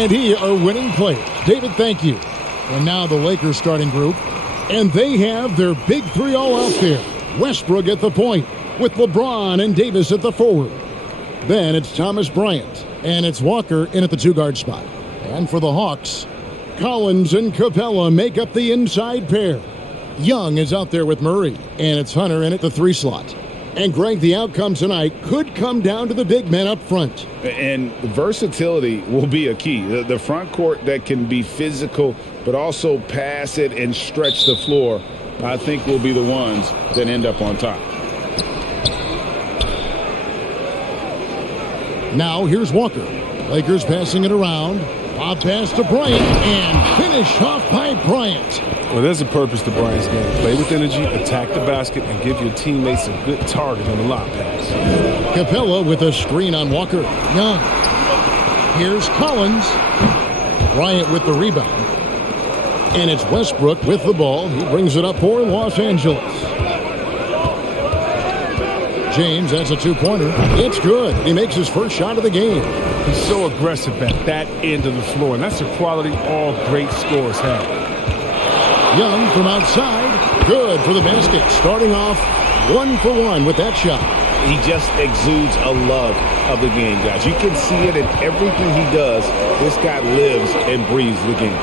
and he are winning players. David, thank you. And now the Lakers starting group. And they have their big three all out there. Westbrook at the point with LeBron and Davis at the forward. Then it's Thomas Bryant. And it's Walker in at the two-guard spot. And for the Hawks, Collins and Capella make up the inside pair. Young is out there with Murray. And it's Hunter in at the three slot. And Greg, the outcome tonight could come down to the big men up front. And versatility will be a key. The front court that can be physical but also pass it and stretch the floor, I think will be the ones that end up on top. Now here's Walker. Lakers passing it around. Bob pass to Bryant and finish off by Bryant. Well, there's a purpose to Bryant's game. Play with energy, attack the basket, and give your teammates a good target on the lob pass. Capella with a screen on Walker. Young. Here's Collins. Bryant with the rebound. And it's Westbrook with the ball. He brings it up for Los Angeles. James has a two-pointer. It's good. He makes his first shot of the game. He's so aggressive at that end of the floor, and that's a quality all great scorers have. Young from outside. Good for the basket. Starting off 1-for-1 with that shot. He just exudes a love of the game, guys. You can see it in everything he does. This guy lives and breathes the game.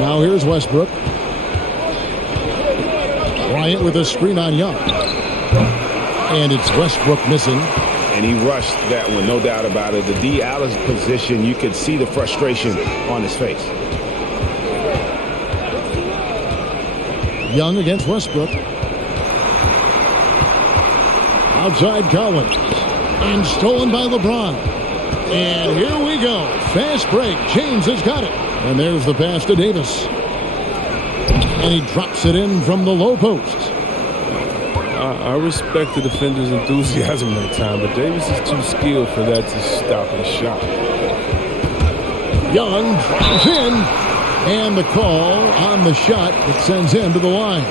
Now here's Westbrook. Bryant with a screen on Young. And it's Westbrook missing. And he rushed that one, no doubt about it. The D out of position, you could see the frustration on his face. Young against Westbrook. Outside Collins. And stolen by LeBron. And here we go. Fast break. James has got it. And there's the pass to Davis. And he drops it in from the low post. I respect the defender's enthusiasm that time, but Davis is too skilled for that to stop his shot. Young drives in. And the call on the shot that sends him to the line.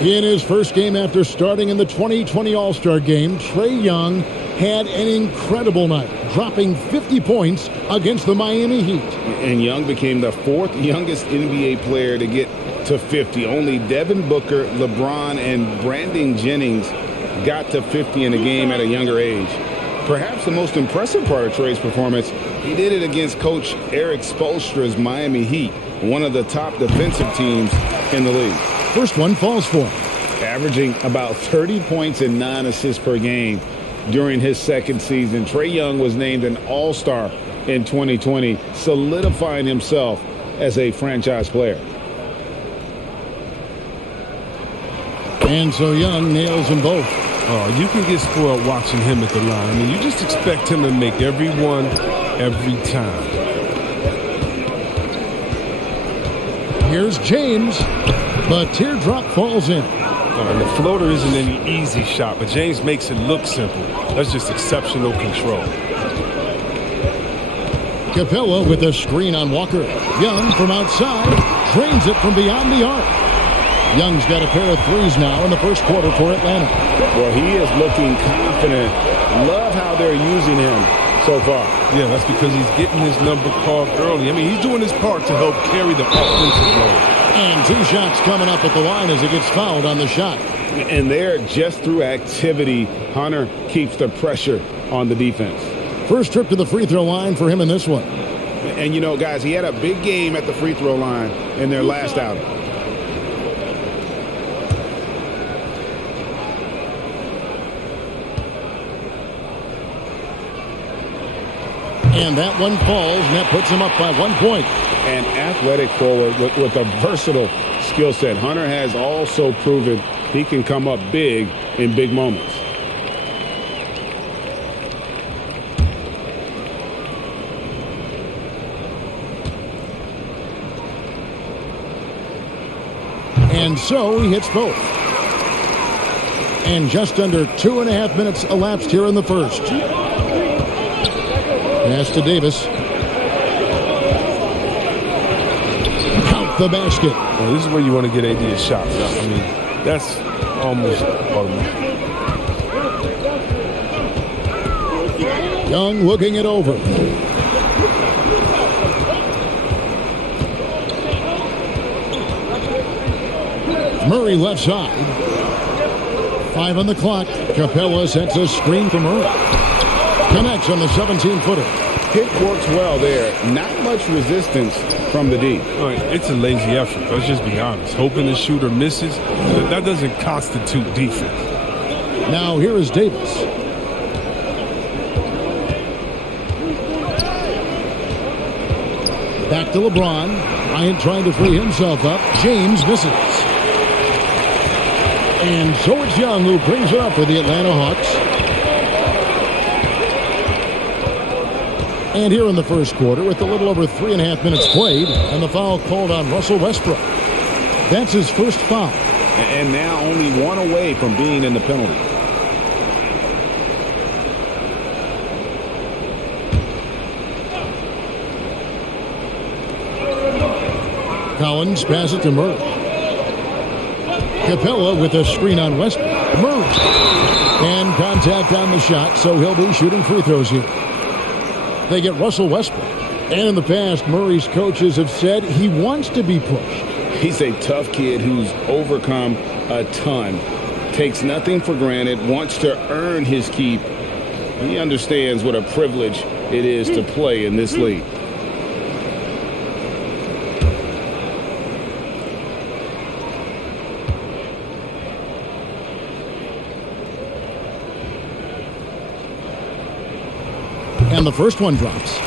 In his first game after starting in the 2020 All-Star Game, Trae Young had an incredible night, dropping 50 points against the Miami Heat. And Young became the fourth youngest NBA player to get to 50. Only Devin Booker, LeBron, and Brandon Jennings got to 50 in a game at a younger age. Perhaps the most impressive part of Trae's performance, he did it against Coach Eric Spoelstra's Miami Heat, one of the top defensive teams in the league. First one falls for him. Averaging about 30 points and 9 assists per game during his second season. Trae Young was named an All-Star in 2020, solidifying himself as a franchise player. And so Young nails them both. Oh, you can get spoiled watching him at the line. I mean, you just expect him to make every one, every time. Here's James, but teardrop falls in. And the floater isn't any easy shot, but James makes it look simple. That's just exceptional control. Capella with a screen on Walker. Young from outside drains it from beyond the arc. Young's got a pair of threes now in the first quarter for Atlanta. Well, he is looking confident. Love how they're using him so far. Yeah, that's because he's getting his number called early. I mean, he's doing his part to help carry the offensive load. And two shots coming up at the line as he gets fouled on the shot. And there, just through activity, Hunter keeps the pressure on the defense. First trip to the free throw line for him in this one. And, you know, guys, he had a big game at the free throw line in their last outing. And that one falls, and that puts him up by 1 point. An athletic forward with a versatile skill set. Hunter has also proven he can come up big in big moments. And so he hits both. And just under 2.5 minutes elapsed here in the first. Pass to Davis. Count the basket. Well, this is where you want to get AD a shot. I mean, that's almost automatic. Young looking it over. Murray left side. 5 on the clock. Capella sets a screen for Murray. Connects on the 17-footer. Pick works well there. Not much resistance from the D. It's a lazy effort. Let's just be honest. Hoping the shooter misses, that doesn't constitute defense. Now here is Davis. Back to LeBron. Bryant trying to free himself up. James misses. And so it's Young who brings it up for the Atlanta Hawks. And here in the first quarter, with a little over 3.5 minutes played, and the foul called on Russell Westbrook. That's his first foul. And now only one away from being in the penalty. Collins passes it to Murray. Capella with a screen on Westbrook. Murray. And contact on the shot, so he'll be shooting free throws here. They get Russell Westbrook. And in the past, Murray's coaches have said he wants to be pushed. He's a tough kid who's overcome a ton. Takes nothing for granted, wants to earn his keep. He understands what a privilege it is to play in this league. And the first one drops.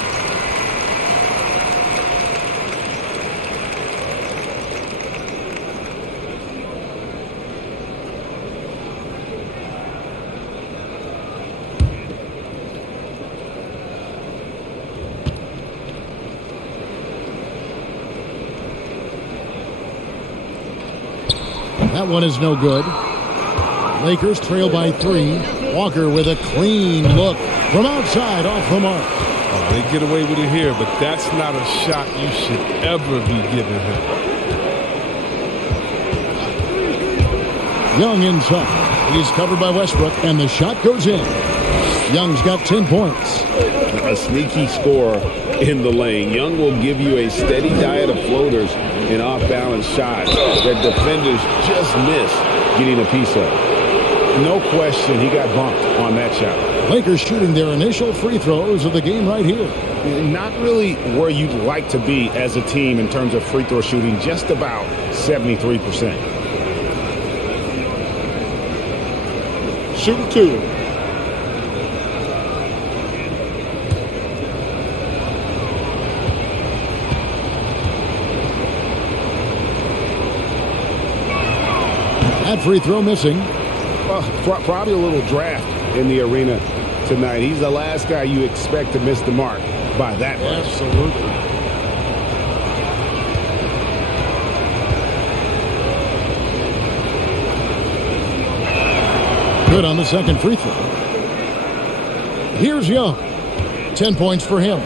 That one is no good. Lakers trail by 3. Walker with a clean look from outside off the mark. They get away with it here, but that's not a shot you should ever be giving him. Young inside. He's covered by Westbrook, and the shot goes in. Young's got 10 points. A sneaky scorer in the lane. Young will give you a steady diet of floaters and off-balance shots that defenders just miss getting a piece of. No question he got bumped on that shot. Lakers shooting their initial free throws of the game right here. Not really where you'd like to be as a team in terms of free throw shooting, just about 73%. Shooting 2. That free throw missing. Probably a little draft in the arena tonight. He's the last guy you expect to miss the mark by that much. Absolutely. Good on the second free throw. Here's Young. 10 points for him.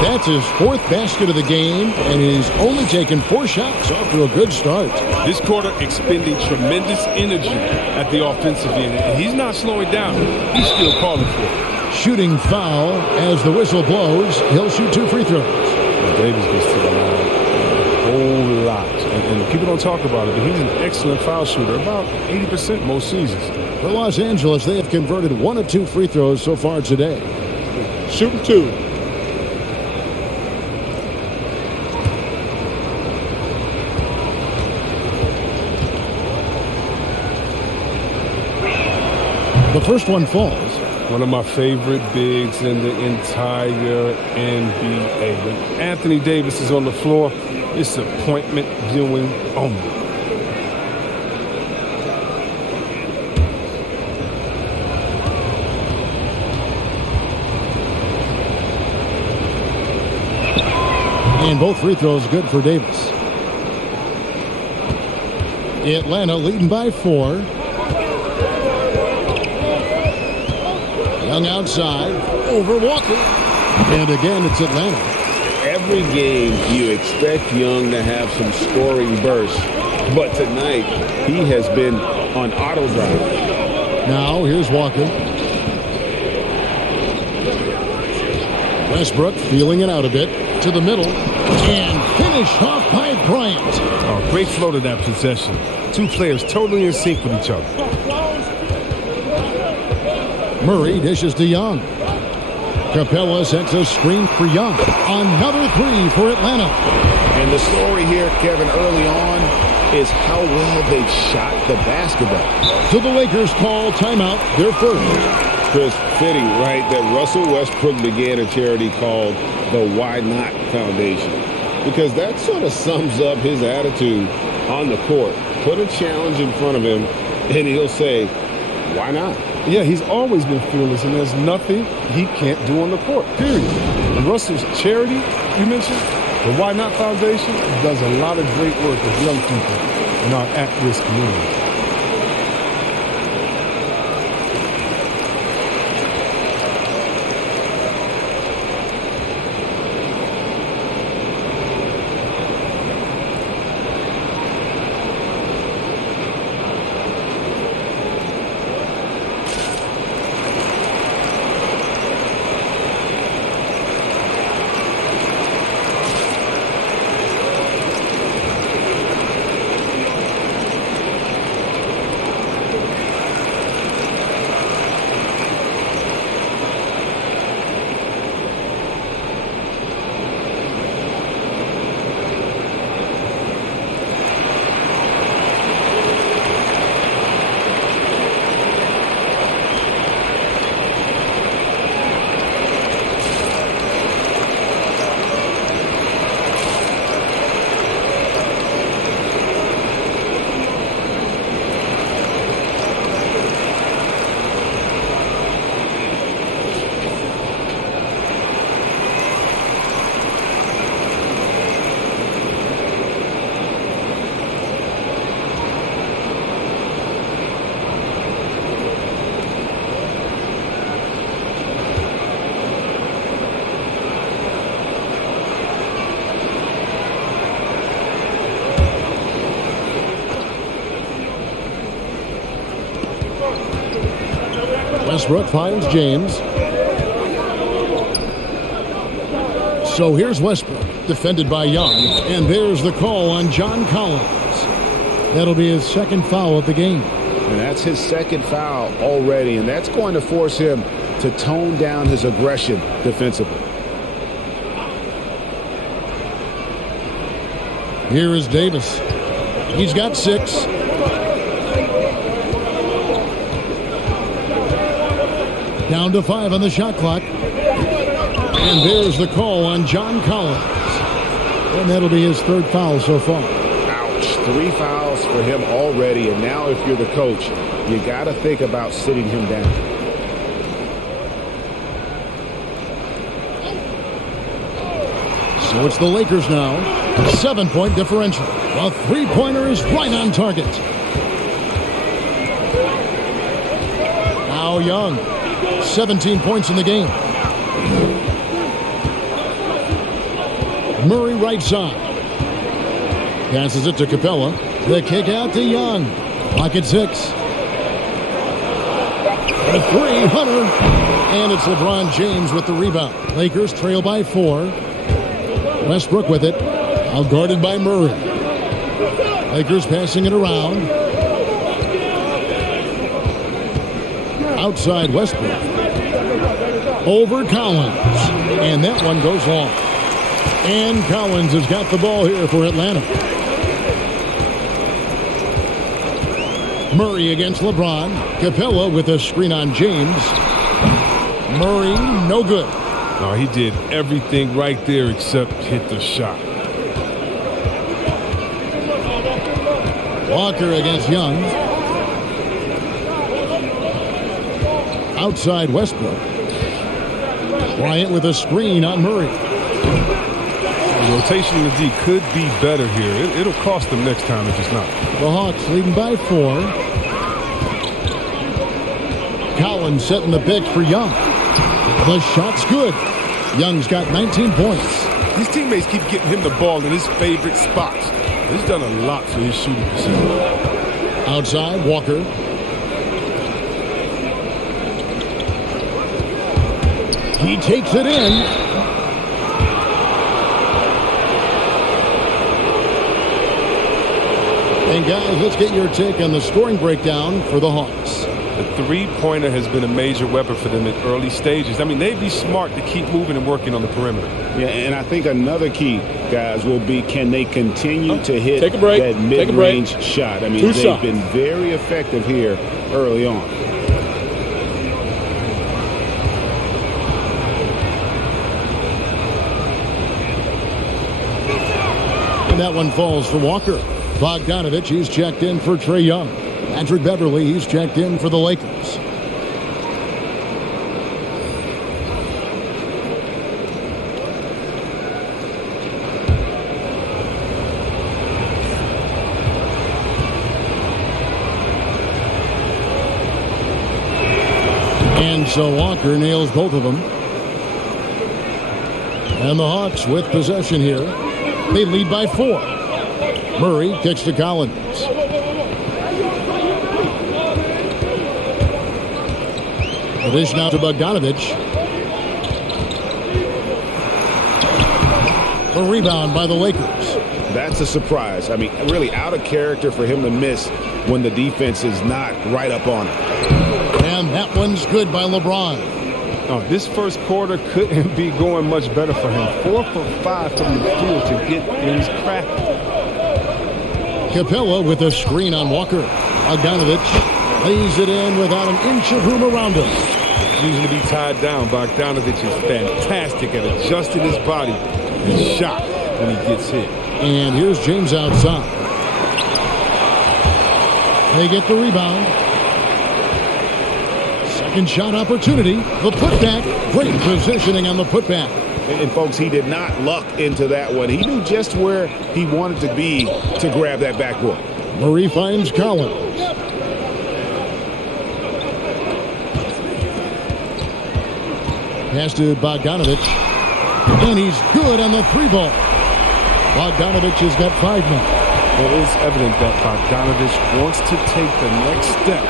That's his 4th basket of the game, and he's only taken 4 shots off to a good start. This quarter expending tremendous energy at the offensive end, and he's not slowing down. He's still calling for it. Shooting foul as the whistle blows. He'll shoot 2 free throws. Davis gets to the line a whole lot, and people don't talk about it, but he's an excellent foul shooter, about 80% most seasons. For Los Angeles, they have converted 1 of 2 free throws so far today. Shooting 2. The first one falls. One of my favorite bigs in the entire NBA. When Anthony Davis is on the floor, it's appointment viewing only. And both free throws good for Davis. Atlanta leading by 4. Young outside, over Walker. And again, it's Atlanta. Every game you expect Young to have some scoring bursts, but tonight he has been on auto drive. Now here's Walker. Westbrook feeling it out a bit to the middle and finished off by Bryant. Oh, great flow to that possession. Two players totally in sync with each other. Murray dishes to Young. Capella sets a screen for Young. Another three for Atlanta. And the story here, Kevin, early on is how well they've shot the basketball. So the Lakers call timeout, their first. Chris, fitting, right, that Russell Westbrook began a charity called the Why Not Foundation, because that sort of sums up his attitude on the court. Put a challenge in front of him, and he'll say, why not? Yeah, he's always been fearless, and there's nothing he can't do on the court, period. And Russell's charity, you mentioned, the Why Not Foundation, does a lot of great work with young people in our at-risk community. Westbrook finds James. So here's Westbrook, defended by Young. And there's the call on John Collins. That'll be his second foul of the game. And that's his second foul already, and that's going to force him to tone down his aggression defensively. Here is Davis. He's got 6. Down to 5 on the shot clock. And there's the call on John Collins. And that'll be his third foul so far. Ouch. 3 fouls for him already, and now if you're the coach, you got to think about sitting him down. So it's the Lakers now. A 7-point differential. A three-pointer is right on target. Now Young. 17 points in the game. Murray right side. Passes it to Capella. The kick out to Young. Clock at 6. A 3, Hunter. And it's LeBron James with the rebound. Lakers trail by 4. Westbrook with it. Outguarded by Murray. Lakers passing it around. Outside Westbrook. Over Collins. And that one goes long. And Collins has got the ball here for Atlanta. Murray against LeBron. Capella with a screen on James. Murray, no good. No, he did everything right there except hit the shot. Walker against Young. Outside Westbrook. Bryant with a screen on Murray. The rotation in the D could be better here. It'll cost them next time if it's not. The Hawks leading by 4. Collins setting the pitch for Young. The shot's good. Young's got 19 points. His teammates keep getting him the ball in his favorite spots. He's done a lot for his shooting position. Outside, Walker. He takes it in. And guys, let's get your take on the scoring breakdown for the Hawks. The three-pointer has been a major weapon for them in early stages. I mean, they'd be smart to keep moving and working on the perimeter. Yeah, and I think another key, guys, will be can they continue to hit that mid-range shot? I mean, they've been very effective here early on. And that one falls for Walker. Bogdanovich, he's checked in for Trae Young. Patrick Beverly, he's checked in for the Lakers. And so Walker nails both of them. And the Hawks with possession here. They lead by 4. Murray kicks to Collins. The dish now to Bogdanovich. A rebound by the Lakers. That's a surprise. I mean, really out of character for him to miss when the defense is not right up on it. And that one's good by LeBron. Oh, this first quarter couldn't be going much better for him. 4 for 5 from the field to get things cracking. Capella with a screen on Walker. Bogdanovich lays it in without an inch of room around him. Using to be tied down, Bogdanovich is fantastic at adjusting his body and shot when he gets hit. And here's James outside. They get the rebound. Second shot opportunity. The putback. Great positioning on the putback. And folks, he did not luck into that one. He knew just where he wanted to be to grab that backboard. Murray finds Collins. Pass to Bogdanovich. And he's good on the 3-ball. Bogdanovich has got 5 now. Well, it's evident that Bogdanovich wants to take the next step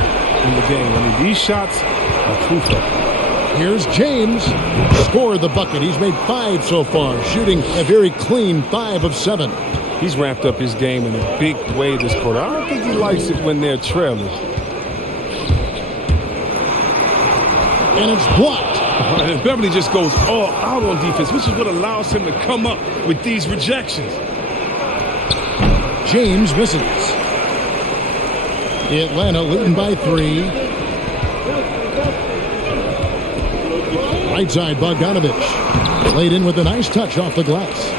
in the game. I mean, these shots are proof of it. Here's James. Scored the bucket. He's made 5 so far, shooting a very clean 5 of 7. He's ramped up his game in a big way this quarter. I don't think he likes it when they're trailing. And it's blocked. And Beverly just goes all out on defense, which is what allows him to come up with these rejections. James misses. Atlanta leading by 3. Right side, Bogdanovich. Laid in with a nice touch off the glass.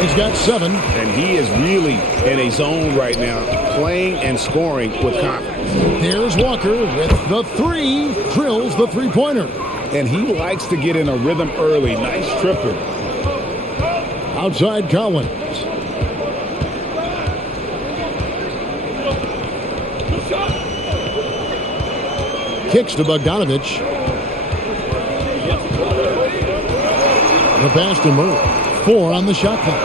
He's got 7. And he is really in a zone right now, playing and scoring with confidence. There's Walker with the 3. Drills the 3-pointer. And he likes to get in a rhythm early. Nice tripper. Outside Collins. Kicks to Bogdanovich. The pass to Murray. 4 on the shot clock.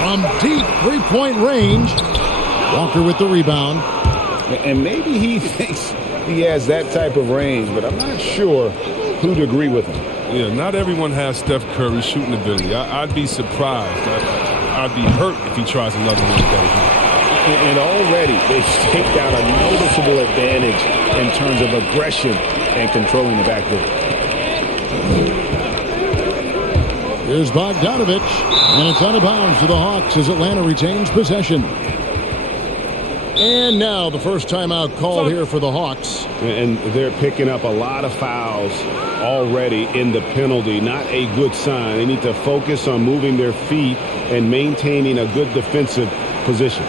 From deep 3-point range. Walker with the rebound. And maybe he thinks he has that type of range, but I'm not sure who'd agree with him. Yeah, not everyone has Steph Curry's shooting ability. I'd be surprised. I'd be hurt if he tries another one day. And already they've staked out a noticeable advantage in terms of aggression and controlling the backcourt. Here's Bogdanovich, and it's out of bounds to the Hawks as Atlanta retains possession. And now the first timeout call here for the Hawks. And they're picking up a lot of fouls already in the penalty. Not a good sign. They need to focus on moving their feet and maintaining a good defensive position.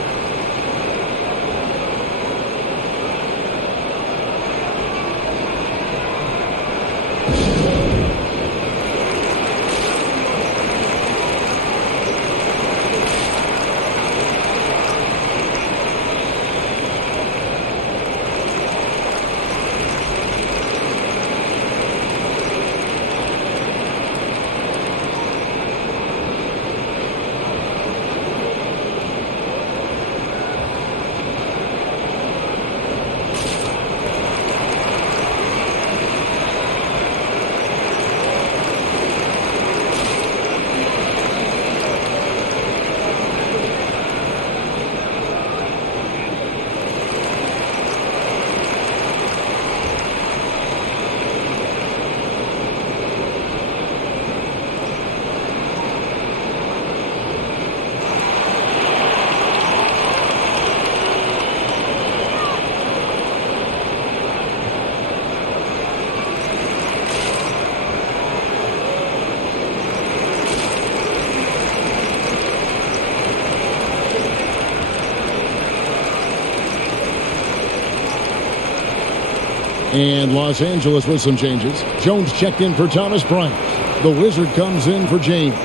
And Los Angeles with some changes. Jones checked in for Thomas Bryant. The Wizard comes in for James.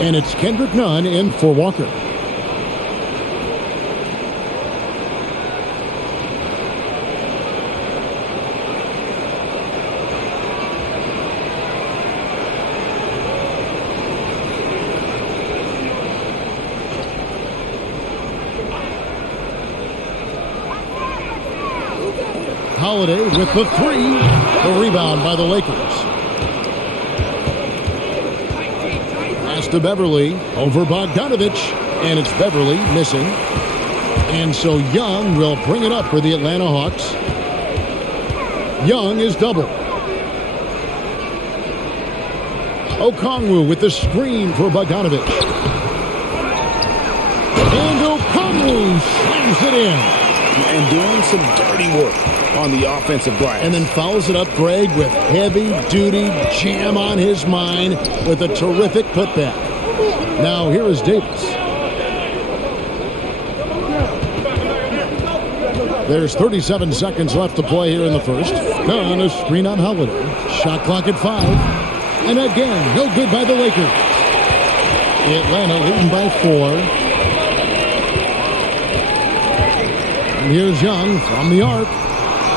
And it's Kendrick Nunn in for Walker. Holiday with the three. The rebound by the Lakers. Pass to Beverly over Bogdanovich. And it's Beverly missing. And so Young will bring it up for the Atlanta Hawks. Young is double. Okongwu with the screen for Bogdanovich. And Okongwu slams it in. And doing some dirty work on the offensive glass. And then fouls it up, Greg, with heavy-duty jam on his mind with a terrific putback. Now here is Davis. There's 37 seconds left to play here in the first. Nunn, a screen on Holiday. Shot clock at 5. And again, no good by the Lakers. Atlanta leading by 4. And here's Young from the arc.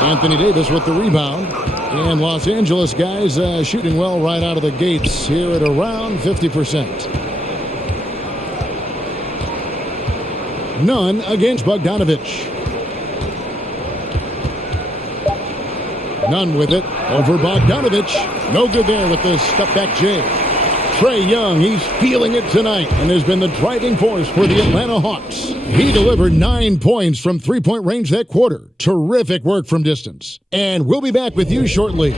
Anthony Davis with the rebound. And Los Angeles guys shooting well right out of the gates here at around 50%. Nunn against Bogdanovich. Nunn with it over Bogdanovich. No good there with the step-back jam. Trae Young, he's feeling it tonight and has been the driving force for the Atlanta Hawks. He delivered 9 points from three-point range that quarter. Terrific work from distance. And we'll be back with you shortly.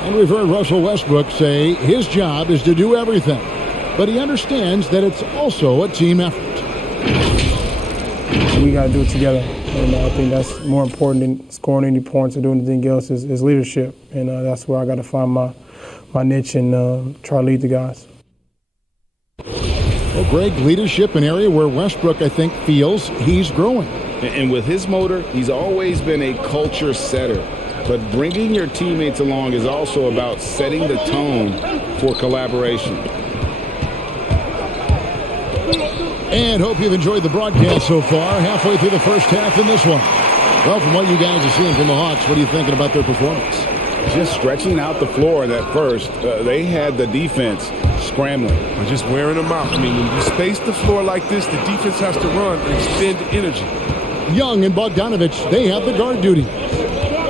And we've heard Russell Westbrook say his job is to do everything. But he understands that it's also a team effort. We got to do it together. And I think that's more important than scoring any points or doing anything else is leadership. And that's where I got to find my niche and try to lead the guys. Well, Greg, leadership, an area where Westbrook, I think, feels he's growing. And with his motor, he's always been a culture setter. But bringing your teammates along is also about setting the tone for collaboration. And hope you've enjoyed the broadcast so far. Halfway through the first half in this one. Well, from what you guys are seeing from the Hawks, what are you thinking about their performance? Just stretching out the floor in that first. They had the defense scrambling. Or just wearing them out. I mean, when you space the floor like this, the defense has to run and expend energy. Young and Bogdanovich, they have the guard duty.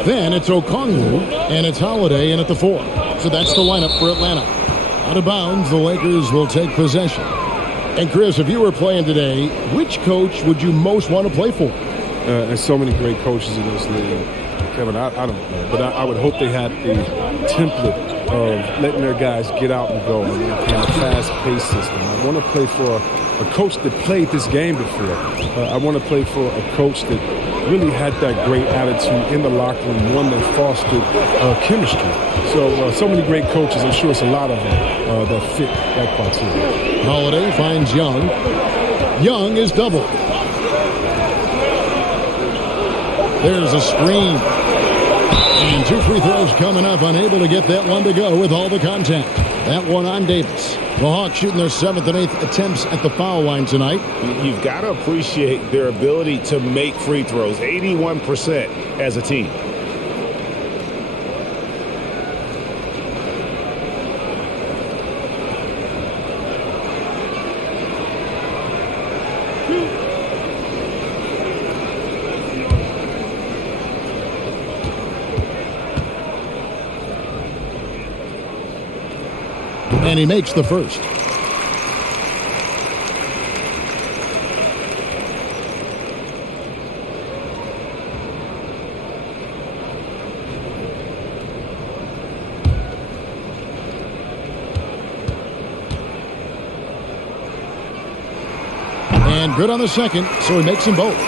Then it's Okongwu, and it's Holiday in at the 4. So that's the lineup for Atlanta. Out of bounds, the Lakers will take possession. And Chris, if you were playing today, which coach would you most want to play for? There's so many great coaches in this league. Kevin, I don't know. But I would hope they had the template of letting their guys get out and go and in a fast-paced system. I want to play for a coach that played this game before. I want to play for a coach that really had that great attitude in the locker room, one that fostered chemistry. So many great coaches, I'm sure it's a lot of them that fit that criteria. Holiday finds Young. Young is double. There's a screen. And 2 free throws coming up, unable to get that one to go with all the contact. That one on Davis. The Hawks shooting their 7th and 8th attempts at the foul line tonight. You've got to appreciate their ability to make free throws, 81% as a team. And he makes the first. And good on the second, so he makes them both.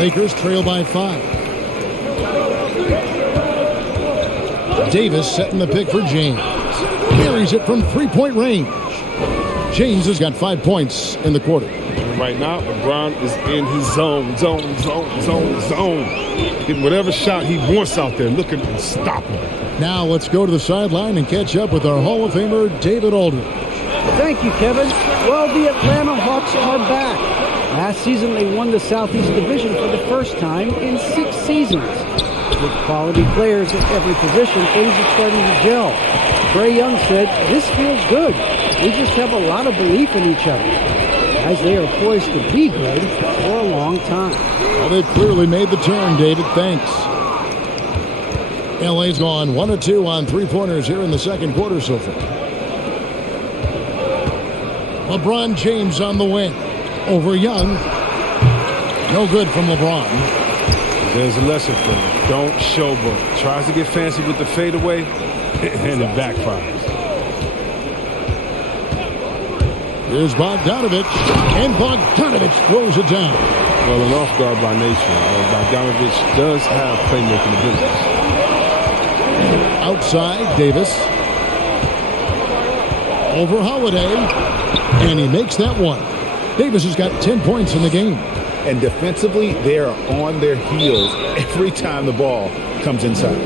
Lakers trail by 5. Davis setting the pick for James. Carries it from three-point range. James has got 5 points in the quarter. Right now, LeBron is in his zone. Getting whatever shot he wants out there, looking to stop him. Now let's go to the sideline and catch up with our Hall of Famer, David Aldridge. Thank you, Kevin. Well, the Atlanta Hawks are back. Last season, they won the Southeast Division for the first time in 6 seasons. With quality players at every position, things are starting to gel. Trae Young said, "This feels good. We just have a lot of belief in each other." As they are poised to be good for a long time. Well, they've clearly made the turn, David. Thanks. LA's gone 1 of 2 on three-pointers here in the second quarter so far. LeBron James on the wing. Over Young. No good from LeBron. There's a lesson for him. Don't showboat. Tries to get fancy with the fadeaway, and it backfires. Here's Bogdanovich, and Bogdanovich throws it down. Well, an off guard by nature. Bogdanovich does have playmaking abilities. Outside, Davis. Over Holiday, and he makes that one. Davis has got 10 points in the game. And defensively, they are on their heels every time the ball comes inside.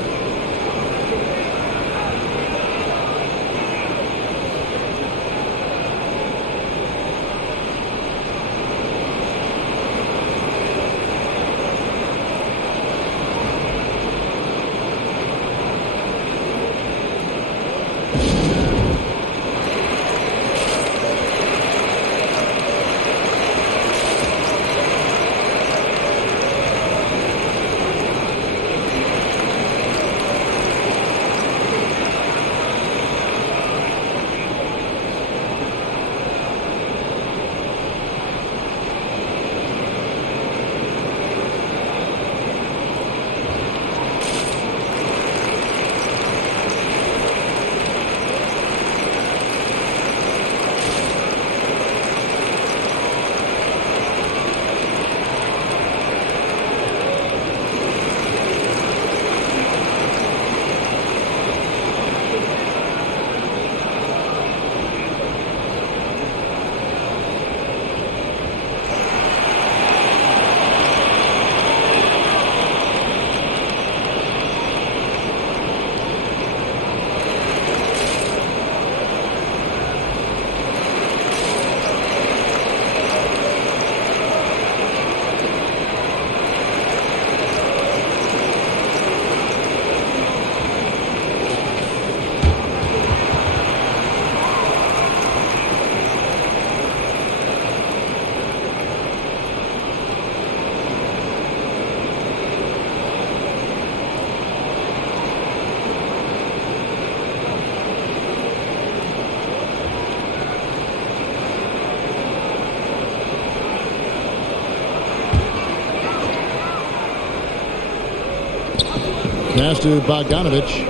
Pass to Bogdanovich.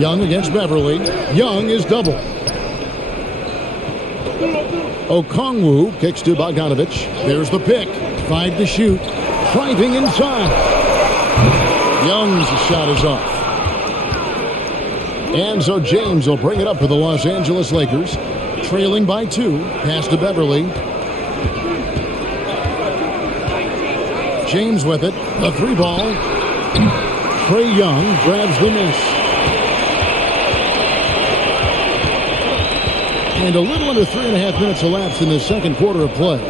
Young against Beverly. Young is double. Okongwu kicks to Bogdanovich. There's the pick. 5 to shoot. Driving inside. Young's shot is off. And so James will bring it up for the Los Angeles Lakers. Trailing by 2. Pass to Beverly. James with it. The 3 ball. Trae Young grabs the miss. And a little under 3.5 minutes elapsed in the second quarter of play.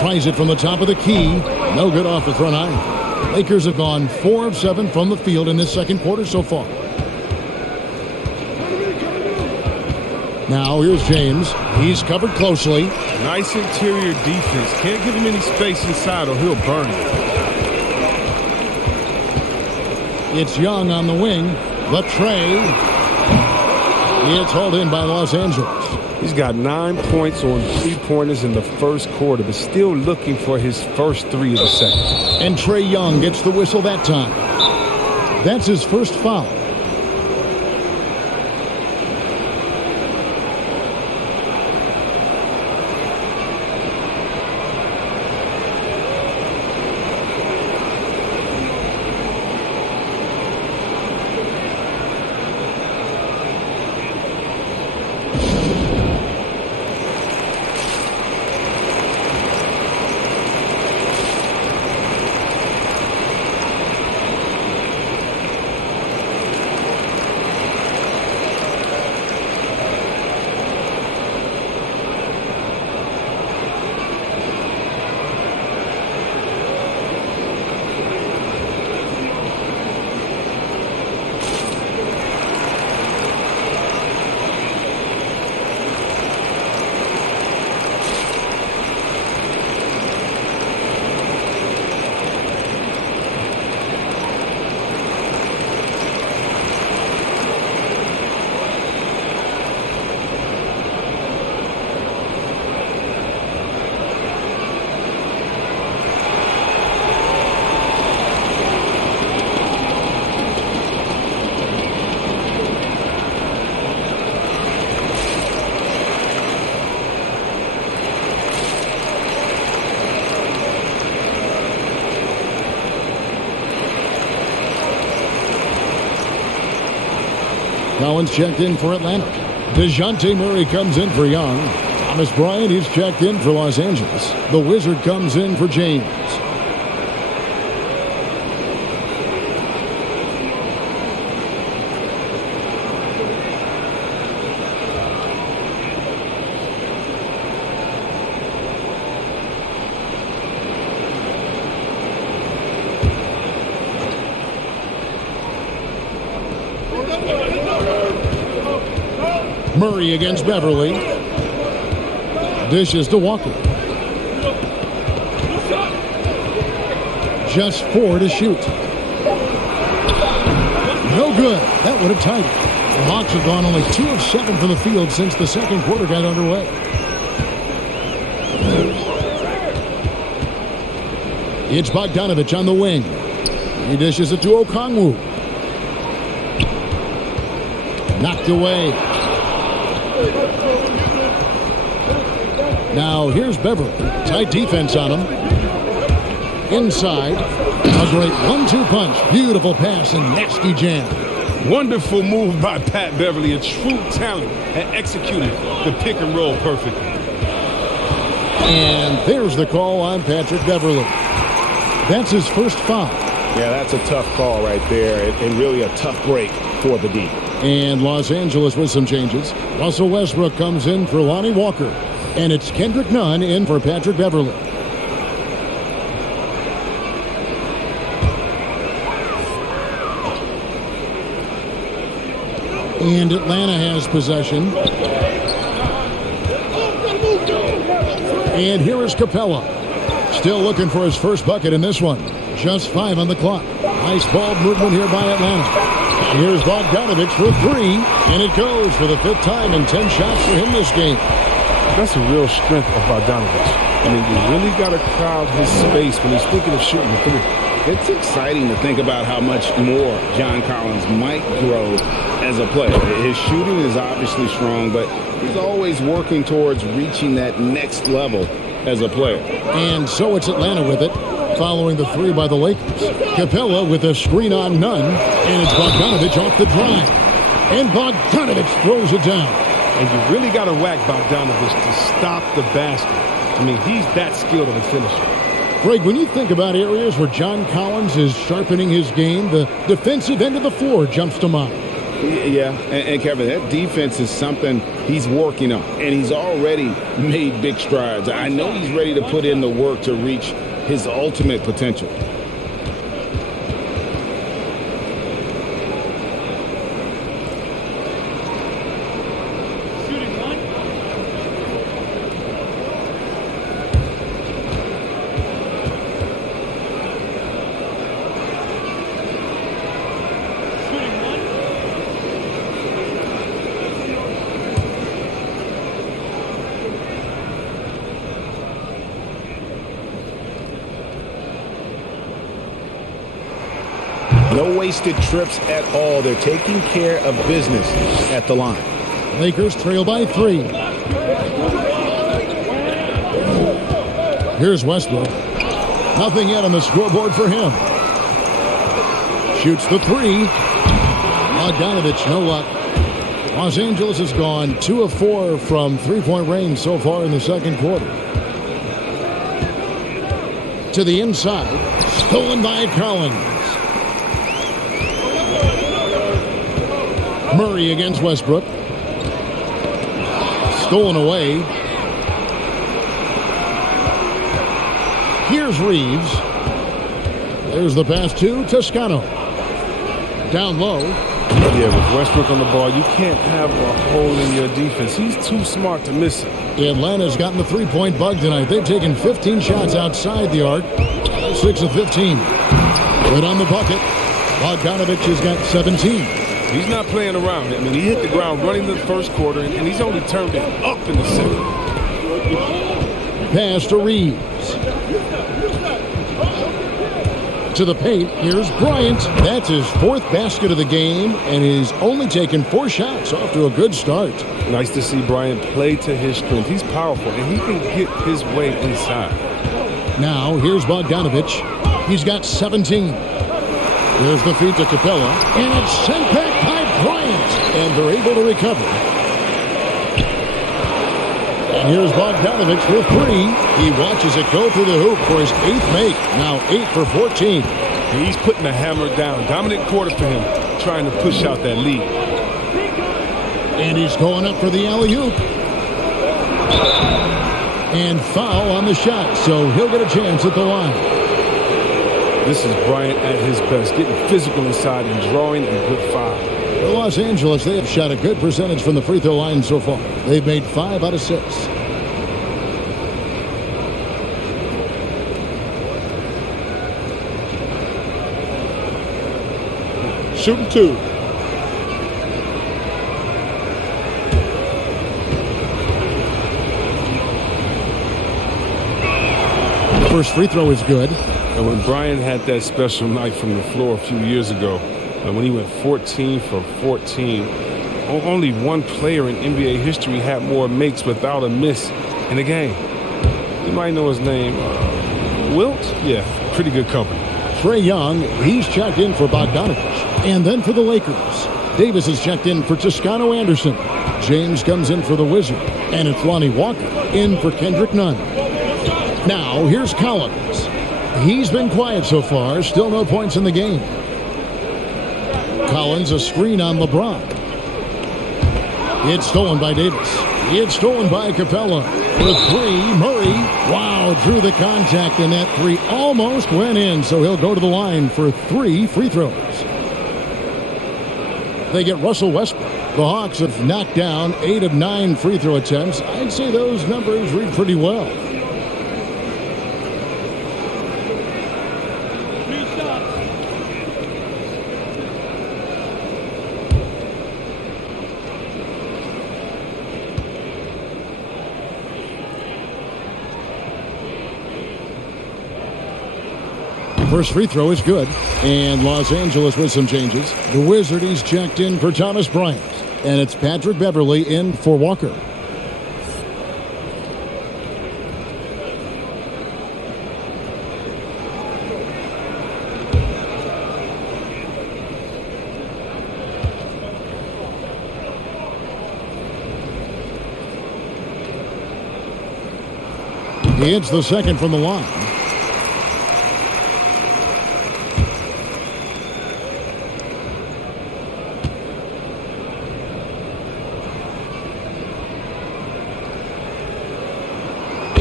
Tries it from the top of the key. No good off the front iron. Lakers have gone 4 of 7 from the field in this second quarter so far. Now here's James. He's covered closely. Nice interior defense. Can't give him any space inside or he'll burn it. It's Young on the wing. The Trae. It's hauled in by Los Angeles. He's got 9 points on 3-pointers in the first quarter, but still looking for his first 3 of the second. And Trae Young gets the whistle that time. That's his first foul. Collins checked in for Atlanta. DeJounte Murray comes in for Young. Thomas Bryant, he's checked in for Los Angeles. The Wizard comes in for James. Murray against Beverly. Dishes to Walker. Just 4 to shoot. No good. That would have tied it. The Hawks have gone only 2 of 7 from the field since the second quarter got underway. It's Bogdanovich on the wing. He dishes it to Okongwu. Knocked away. Now here's Beverly. Tight defense on him. Inside. A great 1-2 punch. Beautiful pass and nasty jam. Wonderful move by Pat Beverly. A true talent at executing the pick and roll perfectly. And there's the call on Patrick Beverly. That's his first foul. Yeah, that's a tough call right there, and really a tough break for the D. And Los Angeles with some changes. Russell Westbrook comes in for Lonnie Walker. And it's Kendrick Nunn in for Patrick Beverly. And Atlanta has possession. And here is Capella. Still looking for his first bucket in this one. Just 5 on the clock. Nice ball movement here by Atlanta. And here's Bogdanovich for 3. And it goes for the 5th time and 10 shots for him this game. That's a real strength of Bogdanovich. I mean, you really got to crowd his space when he's thinking of shooting the 3. It's exciting to think about how much more John Collins might grow as a player. His shooting is obviously strong, but he's always working towards reaching that next level as a player. And so it's Atlanta with it, following the 3 by the Lakers. Capella with a screen on Nunn, and it's Bogdanovich off the drive. And Bogdanovich throws it down. And you really got to whack Bogdanovich to stop the basket. I mean, he's that skilled of a finisher. Greg, when you think about areas where John Collins is sharpening his game, the defensive end of the floor jumps to mind. Yeah, and Kevin, that defense is something he's working on, and he's already made big strides. I know he's ready to put in the work to reach his ultimate potential. No wasted trips at all. They're taking care of business at the line. Lakers trail by 3. Here's Westbrook. Nothing yet on the scoreboard for him. Shoots the 3. Bogdanovich, no luck. Los Angeles has gone 2 of 4 from three-point range so far in the second quarter. To the inside. Stolen by Collins. Murray against Westbrook. Stolen away. Here's Reeves. There's the pass to Toscano. Down low. Yeah, with Westbrook on the ball, you can't have a hole in your defense. He's too smart to miss it. Atlanta's gotten the three-point bug tonight. They've taken 15 shots outside the arc. 6 of 15. Good on the bucket. Bogdanovich has got 17. He's not playing around. I mean, he hit the ground running the first quarter, and he's only turned it up in the second. Pass to Reeves. To the paint, here's Bryant. That's his 4th basket of the game, and he's only taken 4 shots. Off to a good start. Nice to see Bryant play to his strength. He's powerful, and he can get his way inside. Now, here's Bogdanovich. He's got 17. There's the feed to Capella, and it's sent back by Bryant. And and they're able to recover. And here's Bogdanovich for three. He watches it go through the hoop for his 8th make. Now 8 for 14. He's putting the hammer down. Dominant quarter for him, trying to push out that lead. And he's going up for the alley-oop. And foul on the shot, so he'll get a chance at the line. This is Bryant at his best, getting physical inside and drawing a good foul. For Los Angeles, they have shot a good percentage from the free throw line so far. They've made 5 out of 6. Shooting 2. First free throw is good. And when Bryant had that special night from the floor a few years ago, when he went 14 for 14, only one player in NBA history had more makes without a miss in a game. You might know his name. Wilt? Yeah, pretty good company. Trae Young, he's checked in for Bogdanovich. And then for the Lakers, Davis is checked in for Toscano Anderson. James comes in for the Wizard. And it's Lonnie Walker in for Kendrick Nunn. Now, here's Collins. He's been quiet so far. Still no points in the game. Collins, a screen on LeBron. It's stolen by Davis. It's stolen by Capella. For three, Murray. Wow, drew the contact, and that three almost went in, so he'll go to the line for 3 free throws. They get Russell Westbrook. The Hawks have knocked down 8 of 9 free throw attempts. I'd say those numbers read pretty well. First free throw is good. And Los Angeles with some changes. The Wizard, he's checked in for Thomas Bryant. And it's Patrick Beverley in for Walker. He hits the second from the line.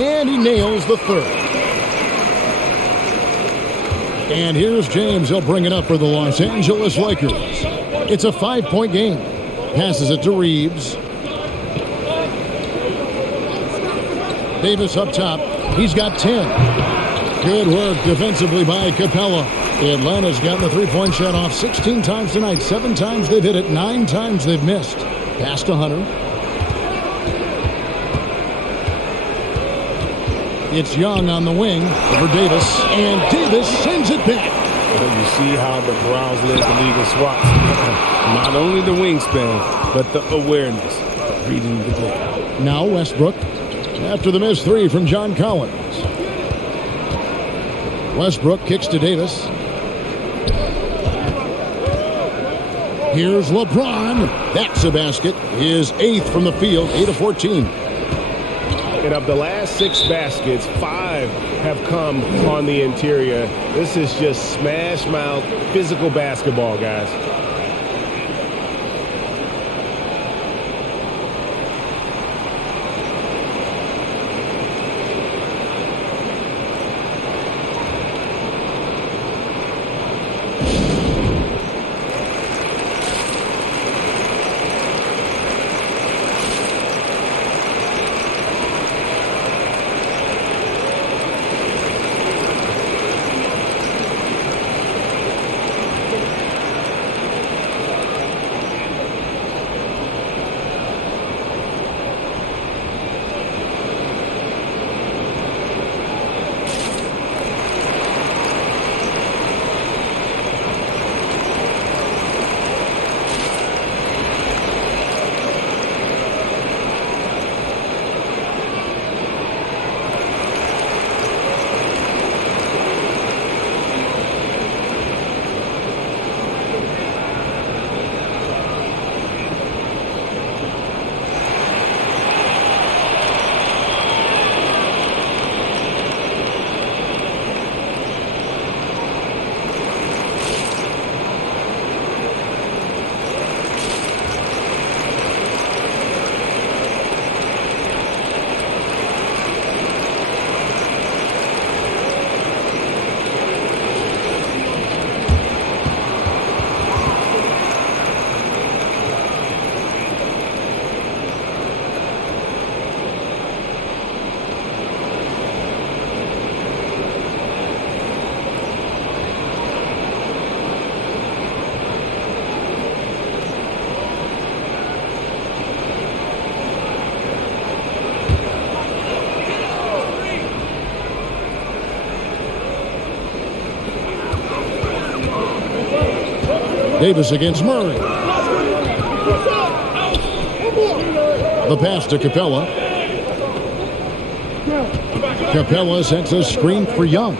And he nails the third. And here's James. He'll bring it up for the Los Angeles Lakers. It's a 5-point game. Passes it to Reeves. Davis up top. He's got 10. Good work defensively by Capella. Atlanta's gotten the three-point shot off 16 times tonight. 7 times they've hit it. 9 times they've missed. Pass to Hunter. It's Young on the wing for Davis. And Davis sends it back. You see how the Browns led the league in swats. Not only the wingspan, but the awareness of reading the game. Now Westbrook. After the missed three from John Collins. Westbrook kicks to Davis. Here's LeBron. That's a basket. His 8th from the field, 8 of 14. And of the last 6 baskets, 5 have come on the interior. This is just smash mouth, physical basketball, guys. Davis against Murray. The pass to Capella. Capella sets a screen for Young.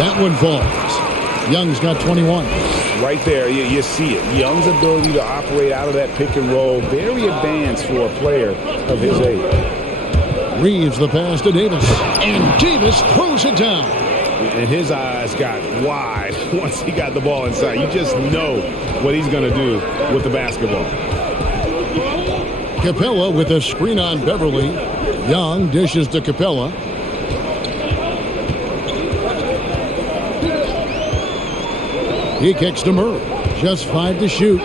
That one falls. Young's got 21. Right there, you see it. Young's ability to operate out of that pick and roll, very advanced for a player of his age. Reeves the pass to Davis. And Davis throws it down. And his eyes got wide once he got the ball inside. You just know what he's going to do with the basketball. Capella with a screen on Beverly. Young dishes to Capella. He kicks to Murray. Just 5 to shoot.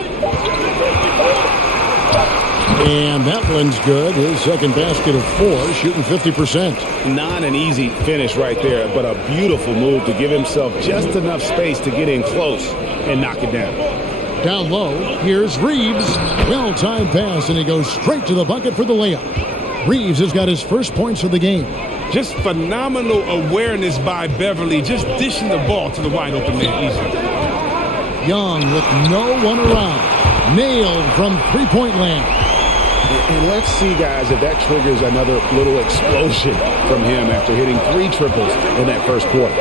And that one's good. His second basket of 4, shooting 50%. Not an easy finish right there, but a beautiful move to give himself just enough space to get in close and knock it down. Down low, here's Reeves. Well-timed pass, and he goes straight to the bucket for the layup. Reeves has got his first points of the game. Just phenomenal awareness by Beverly, just dishing the ball to the wide open man easily. Young with no one around. Nailed from three-point land. And let's see, guys, if that triggers another little explosion from him after hitting 3 triples in that first quarter.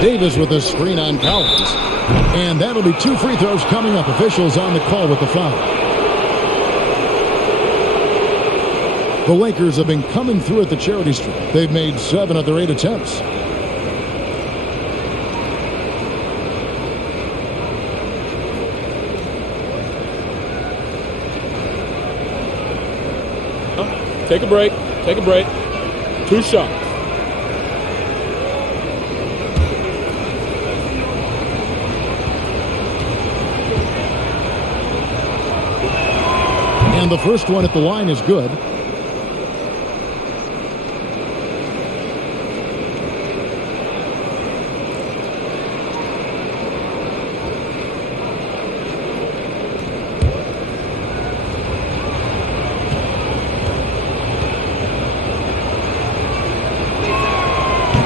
Davis with a screen on Collins. And that'll be 2 free throws coming up. Officials on the call with the foul. The Lakers have been coming through at the charity stripe. They've made 7 of their 8 attempts. Take a break. Take a break. 2 shots. And the first one at the line is good.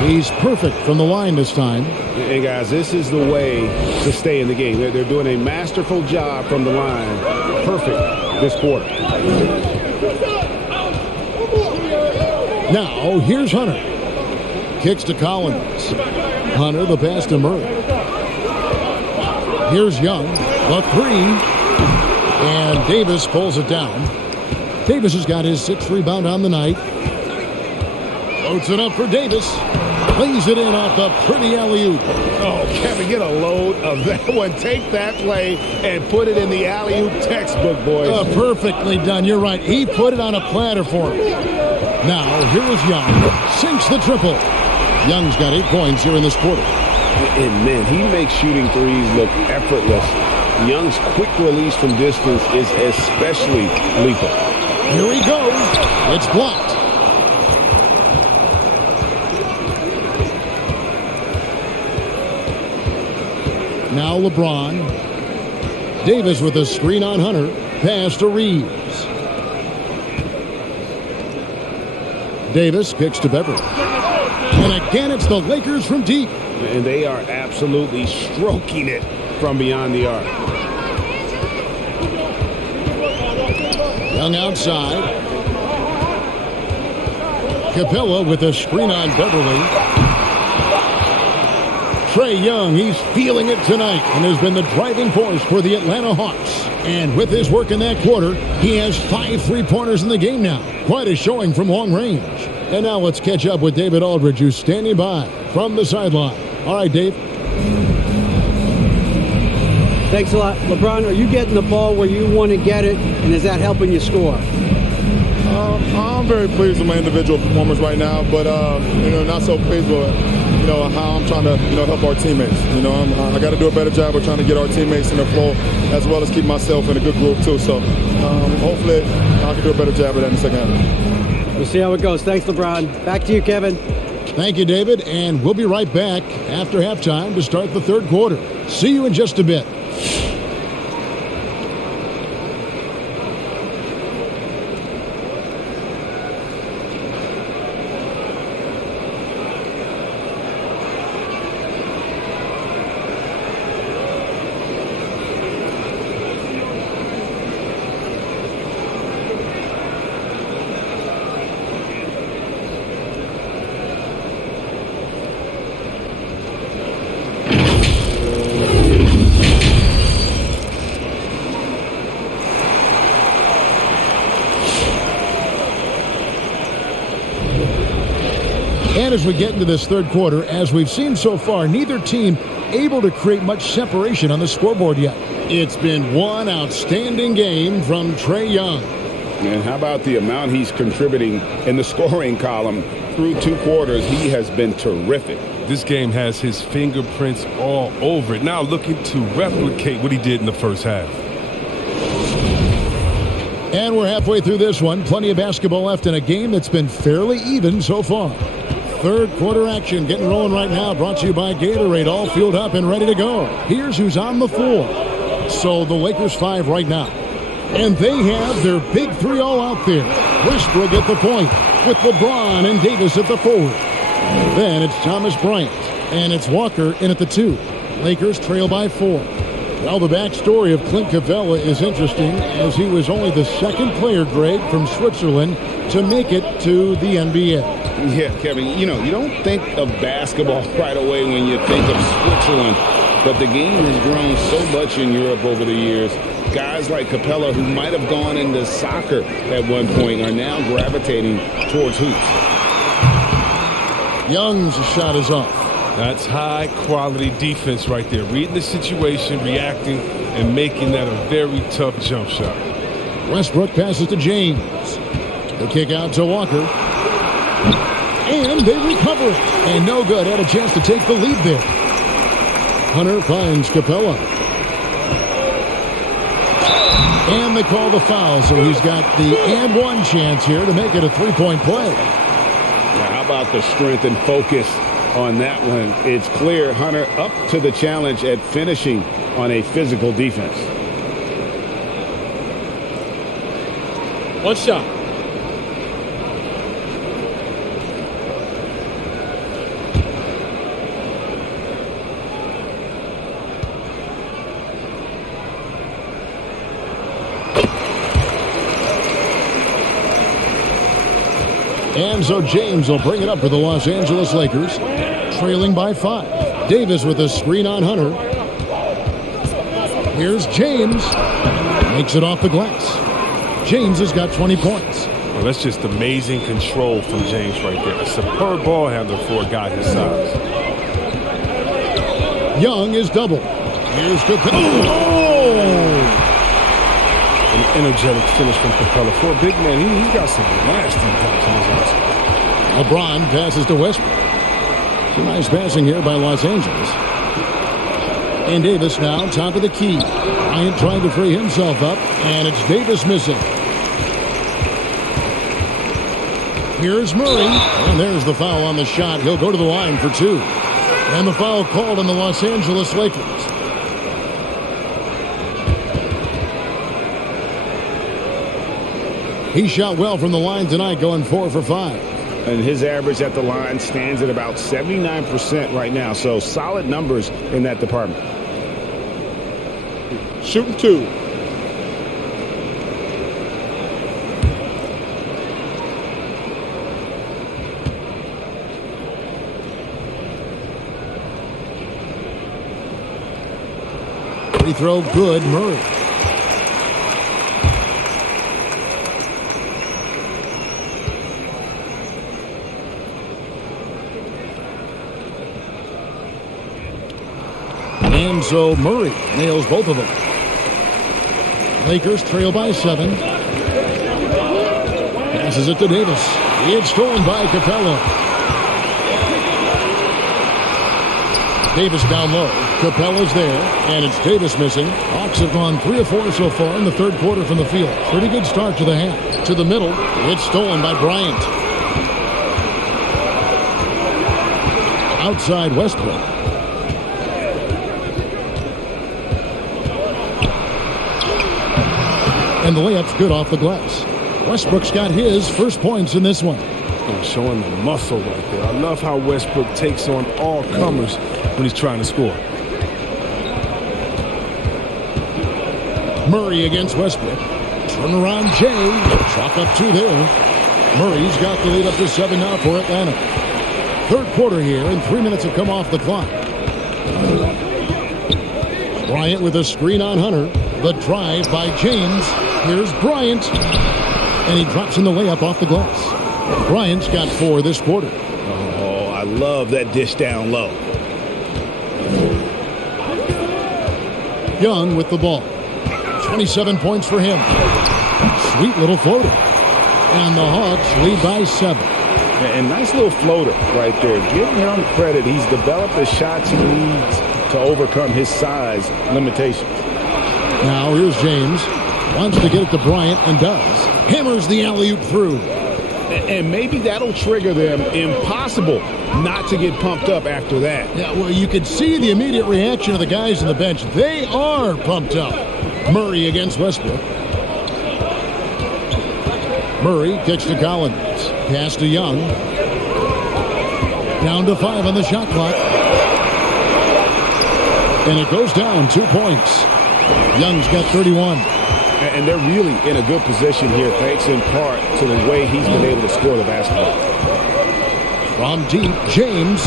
He's perfect from the line this time. And guys, this is the way to stay in the game. They're doing a masterful job from the line. Perfect this quarter. Now, here's Hunter. Kicks to Collins. Hunter, the pass to Murray. Here's Young. The 3. And Davis pulls it down. Davis has got his 6th rebound on the night. Loads it up for Davis. Lays it in off the pretty alley-oop. Oh, Kevin, get a load of that one. Take that play and put it in the alley-oop textbook, boys. Perfectly done. You're right. He put it on a platter for him. Now, here is Young. Sinks the triple. Young's got 8 points here in this quarter. And, man, he makes shooting threes look effortless. Young's quick release from distance is especially lethal. Here he goes. It's blocked. Now LeBron. Davis with a screen on Hunter. Pass to Reeves. Davis kicks to Beverly. And again, it's the Lakers from deep. And they are absolutely stroking it from beyond the arc. Young outside. Capella with a screen on Beverly. Trae Young, he's feeling it tonight and has been the driving force for the Atlanta Hawks. And with his work in that quarter, he has 5 3-pointers in the game now. Quite a showing from long range. And now let's catch up with David Aldridge, who's standing by from the sideline. All right, Dave. Thanks a lot. LeBron, are you getting the ball where you want to get it, and is that helping you score? I'm very pleased with my individual performance right now, but not so pleased with how I'm trying to help our teammates. I got to do a better job of trying to get our teammates in the flow, as well as keep myself in a good group too. So hopefully I can do a better job of that in the second half. We'll see how it goes. Thanks, LeBron. Back to you, Kevin. Thank you, David, and we'll be right back after halftime to start the third quarter. See you in just a bit. And as we get into this third quarter, as we've seen so far, neither team able to create much separation on the scoreboard yet. It's been one outstanding game from Trae Young. And how about the amount he's contributing in the scoring column through 2 quarters? He has been terrific. This game has his fingerprints all over it. Now looking to replicate what he did in the first half. And we're halfway through this one. Plenty of basketball left in a game that's been fairly even so far. Third quarter action getting rolling right now. Brought to you by Gatorade. All fueled up and ready to go. Here's who's on the floor. So the Lakers 5 right now. And they have their big 3 all out there. Westbrook at the point with LeBron and Davis at the forward. Then it's Thomas Bryant. And it's Walker in at the 2. Lakers trail by 4. Well, the backstory of Clint Capella is interesting, as he was only the second player, Greg, from Switzerland to make it to the NBA. Yeah, Kevin, you don't think of basketball right away when you think of Switzerland, but the game has grown so much in Europe over the years. Guys like Capella, who might have gone into soccer at one point, are now gravitating towards hoops. Young's shot is off. That's high-quality defense right there. Reading the situation, reacting, and making that a very tough jump shot. Westbrook passes to James. The kick out to Walker. And they recover it. And no good. Had a chance to take the lead there. Hunter finds Capella. And they call the foul, so he's got the and one chance here to make it a 3-point play. Now, how about the strength and focus on that one? It's clear Hunter up to the challenge at finishing on a physical defense. One shot. And so James will bring it up for the Los Angeles Lakers, trailing by 5. Davis with a screen on Hunter. Here's James. Makes it off the glass. James has got 20 points. Well, that's just amazing control from James right there. A superb ball handler for a guy his size. Young is double. Here's Capella. Oh! An energetic finish from Capella. For a big man, he's got some nasty points in his eyes. LeBron passes to Westbrook. Some nice passing here by Los Angeles. And Davis now top of the key. Bryant trying to free himself up, and it's Davis missing. Here's Murray, and there's the foul on the shot. He'll go to the line for 2. And the foul called on the Los Angeles Lakers. He shot well from the line tonight, going 4 for 5. And his average at the line stands at about 79% right now. So solid numbers in that department. Shooting 2. Free throw good, Murray. And so Murray nails both of them. Lakers trail by 7. Passes it to Davis. It's stolen by Capella. Davis down low. Capella's there, and it's Davis missing. Hawks have gone 3 of 4 so far in the third quarter from the field. Pretty good start to the half. To the middle. It's stolen by Bryant. Outside Westbrook. And the layup's good off the glass. Westbrook's got his first points in this one. And showing the muscle right there. I love how Westbrook takes on all comers when he's trying to score. Murray against Westbrook. Turnaround Jay. Chalk up 2 there. Murray's got the lead up to 7 now for Atlanta. Third quarter here, and 3 minutes have come off the clock. Bryant with a screen on Hunter. The drive by James. Here's Bryant. And he drops in the layup off the glass. Bryant's got 4 this quarter. Oh, I love that dish down low. Young with the ball. 27 points for him. Sweet little floater. And the Hawks lead by 7. And nice little floater right there. Give Young credit. He's developed the shots he needs to overcome his size limitations. Now here's James. Wants to get it to Bryant and does. Hammers the alley-oop through. And maybe that'll trigger them. Impossible not to get pumped up after that. Yeah, well, you could see the immediate reaction of the guys on the bench. They are pumped up. Murray against Westbrook. Murray kicks to Collins. Pass to Young. Down to 5 on the shot clock. And it goes down 2 points. Young's got 31. And they're really in a good position here, thanks in part to the way he's been able to score the basketball. From deep, James.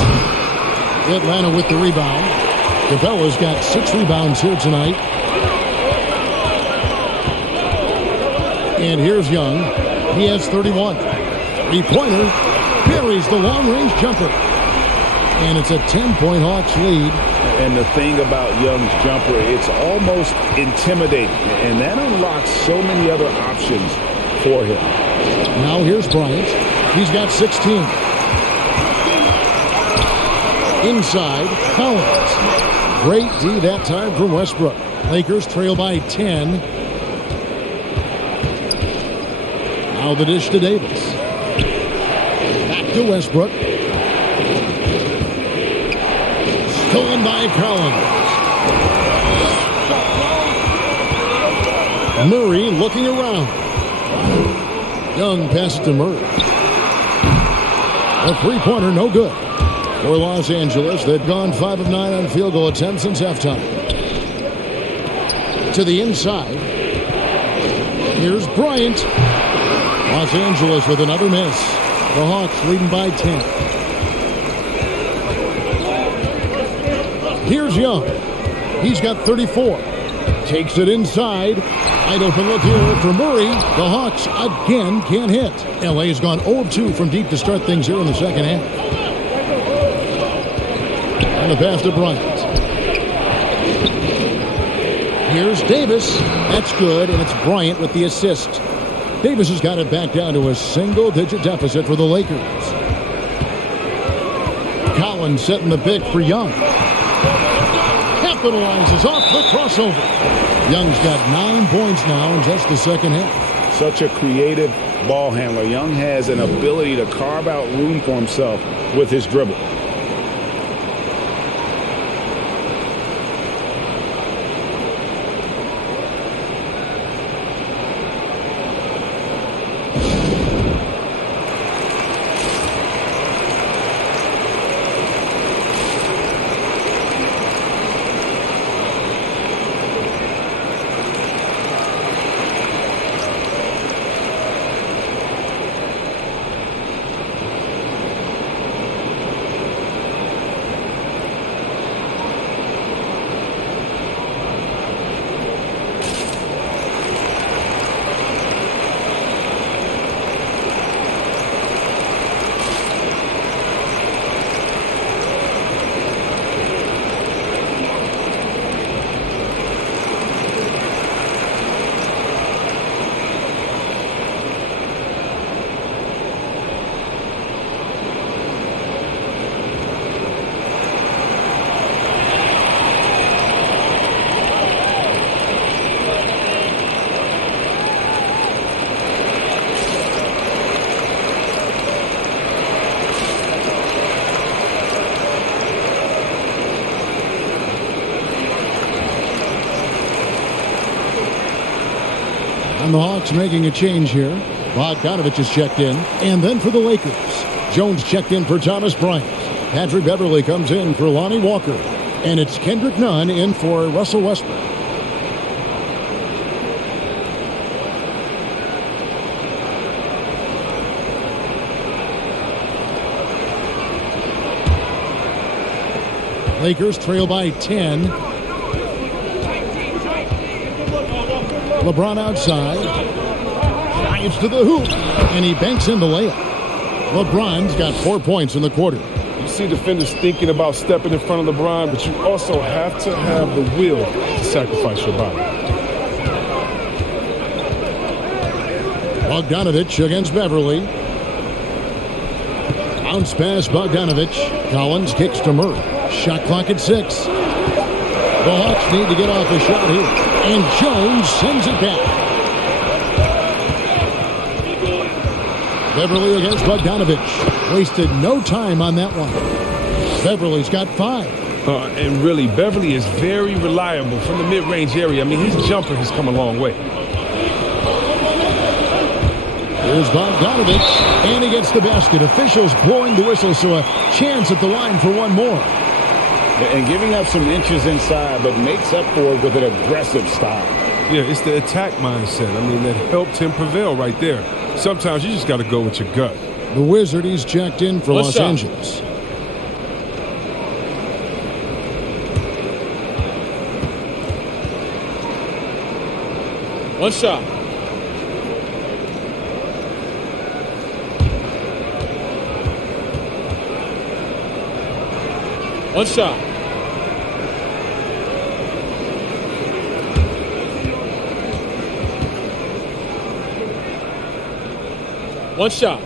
Atlanta with the rebound. Capella's got 6 rebounds here tonight. And here's Young. He has 31. Three-pointer. Buries the long-range jumper. And it's a 10-point Hawks lead. And the thing about Young's jumper, it's almost intimidating. And that unlocks so many other options for him. Now here's Bryant. He's got 16. Inside, Collins. Great D that time from Westbrook. Lakers trail by 10. Now the dish to Davis. Back to Westbrook. Stolen by Collins. Murray looking around. Young passes to Murray. A three-pointer, no good. For Los Angeles, they've gone 5 of 9 on field goal attempts since halftime. To the inside. Here's Bryant. Los Angeles with another miss. The Hawks leading by 10. Here's Young. He's got 34. Takes it inside. Wide open look here for Murray. The Hawks again can't hit. LA's gone 0 of 2 from deep to start things here in the second half. And the pass to Bryant. Here's Davis. That's good, and it's Bryant with the assist. Davis has got it back down to a single-digit deficit for the Lakers. Collins setting the pick for Young. Capitalizes off the crossover. Young's got 9 points now in just the second half. Such a creative ball handler. Young has an ability to carve out room for himself with his dribble. And the Hawks making a change here. Bogdanovich is checked in. And then for the Lakers, Jones checked in for Thomas Bryant. Patrick Beverley comes in for Lonnie Walker. And it's Kendrick Nunn in for Russell Westbrook. Lakers trail by 10. LeBron outside. Drives to the hoop. And he banks in the layup. LeBron's got 4 points in the quarter. see defenders thinking about stepping in front of LeBron, but you also have to have the will to sacrifice your body. Bogdanovich against Beverly. Bounce pass, Bogdanovich. Collins kicks to Murray. Shot clock at 6. The Hawks need to get off a shot here. And Jones sends it back. Beverly against Bogdanovich. Wasted no time on that one. Beverly's got 5. And really, Beverly is very reliable from the mid-range area. I mean, his jumper has come a long way. Here's Bogdanovich, and he gets the basket. Officials blowing the whistle, so a chance at the line for one more. And giving up some inches inside, but makes up for it with an aggressive style. Yeah, it's the attack mindset. I mean, that helped him prevail right there. Sometimes you just got to go with your gut. The Wizard, he's checked in for Los shot. Angeles. One shot. One shot. One shot.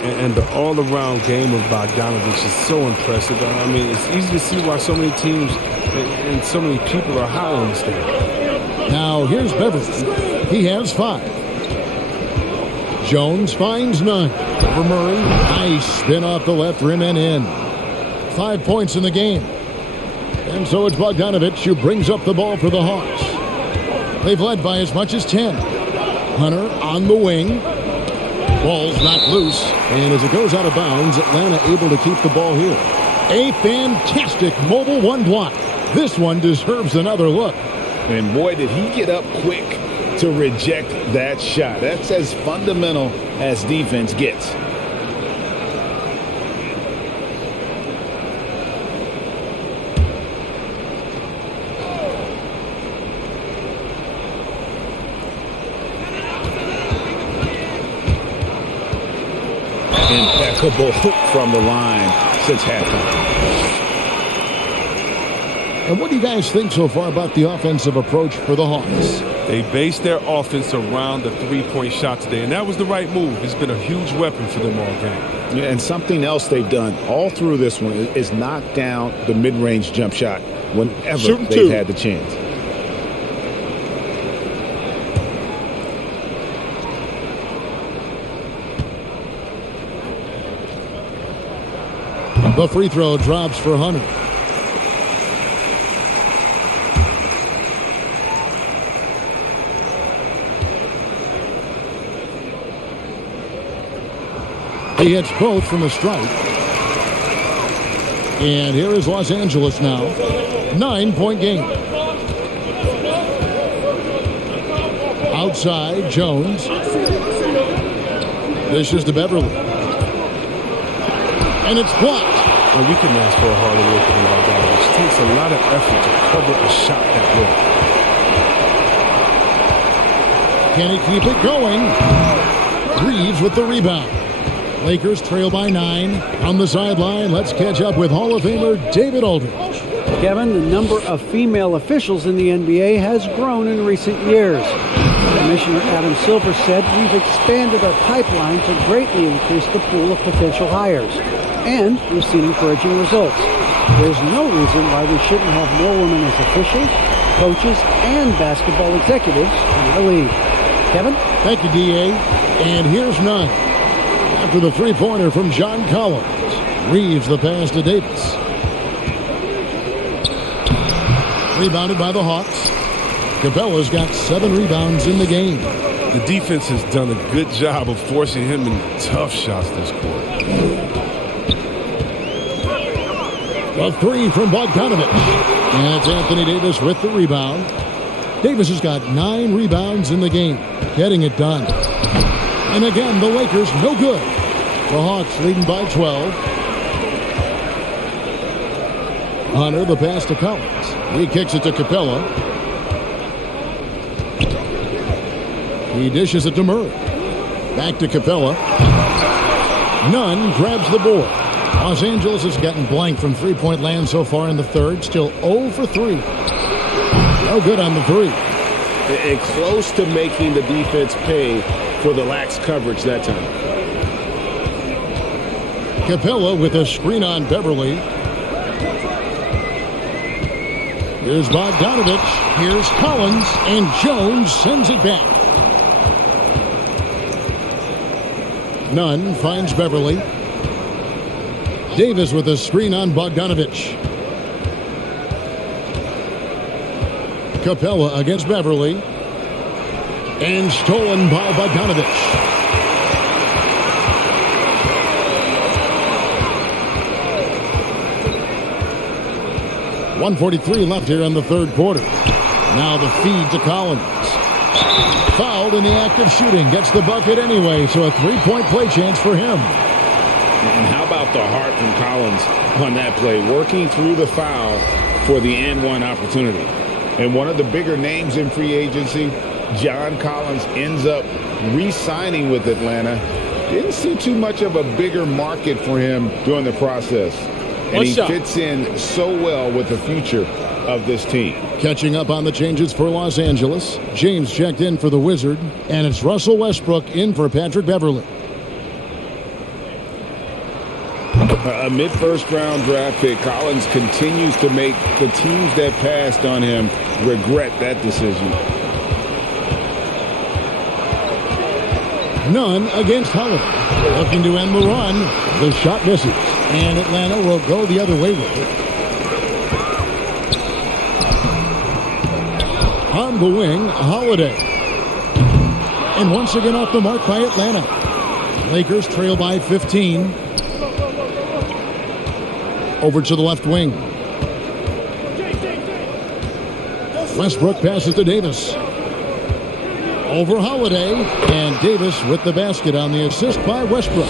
And the all-around game of Bogdanovich is so impressive. I mean, it's easy to see why so many teams and so many people are high on this guy. Now here's Beverly. He has 5. Jones finds none. For Murray, nice spin off the left rim and in. 5 points in the game. And so it's Bogdanovich who brings up the ball for the Hawks. They've led by as much as 10. Hunter on the wing. Ball's knocked loose, and as it goes out of bounds, Atlanta able to keep the ball here. A fantastic mobile one block. This one deserves another look. And boy, did he get up quick to reject that shot. That's as fundamental as defense gets. Impeccable from the line since halftime. And what do you guys think so far about the offensive approach for the Hawks? They based their offense around the three-point shot today, and that was the right move. It's been a huge weapon for them all game. Yeah, and something else they've done all through this one is knock down the mid-range jump shot whenever they've had the chance. The free throw drops for Hunter. He hits both from the stripe. And here is Los Angeles now. 9-point game. Outside, Jones. This is to Beverly. And it's blocked. Well, we couldn't ask for a harder worker than Bogdanovich. It takes a lot of effort to cover a shot that way. Can he keep it going? Reeves with the rebound. Lakers trail by 9. On the sideline, let's catch up with Hall of Famer David Aldridge. Kevin, the number of female officials in the NBA has grown in recent years. Commissioner Adam Silver said we've expanded our pipeline to greatly increase the pool of potential hires. And we've seen encouraging results. There's no reason why we shouldn't have more women as officials, coaches, and basketball executives in our league. Kevin? Thank you, D.A. And here's none. After the three-pointer from John Collins. Reeves the pass to Davis. Rebounded by the Hawks. Capella's got 7 rebounds in the game. The defense has done a good job of forcing him in tough shots this quarter. A 3 from Bogdanovich. And it's Anthony Davis with the rebound. Davis has got 9 rebounds in the game, getting it done. And again, the Lakers no good. The Hawks leading by 12. Hunter, the pass to Collins. He kicks it to Capella. He dishes it to Murray. Back to Capella. Nunn grabs the board. Los Angeles has gotten blank from three-point land so far in the third. Still 0 for 3. No good on the three. And close to making the defense pay for the lax coverage that time. Capella with a screen on Beverly. Here's Bogdanovich. Here's Collins. And Jones sends it back. Nunn finds Beverly. Davis with a screen on Bogdanovich. Capella against Beverly. And stolen by Bogdanovich. .143 left here in the third quarter. Now the feed to Collins. Fouled in the act of shooting. Gets the bucket anyway, so a three-point play chance for him. And how about the heart from Collins on that play, working through the foul for the and-one opportunity. And one of the bigger names in free agency, John Collins, ends up re-signing with Atlanta. Didn't see too much of a bigger market for him during the process. And he fits in so well with the future of this team. Catching up on the changes for Los Angeles. James checked in for the Wizard, and it's Russell Westbrook in for Patrick Beverly. A mid-first round draft pick, Collins continues to make the teams that passed on him regret that decision. Nunn against Holiday. Looking to end the run. The shot misses. And Atlanta will go the other way with it. On the wing, Holiday. And once again off the mark by Atlanta. Lakers trail by 15. Over to the left wing. Westbrook passes to Davis. Over Holiday. And Davis with the basket on the assist by Westbrook.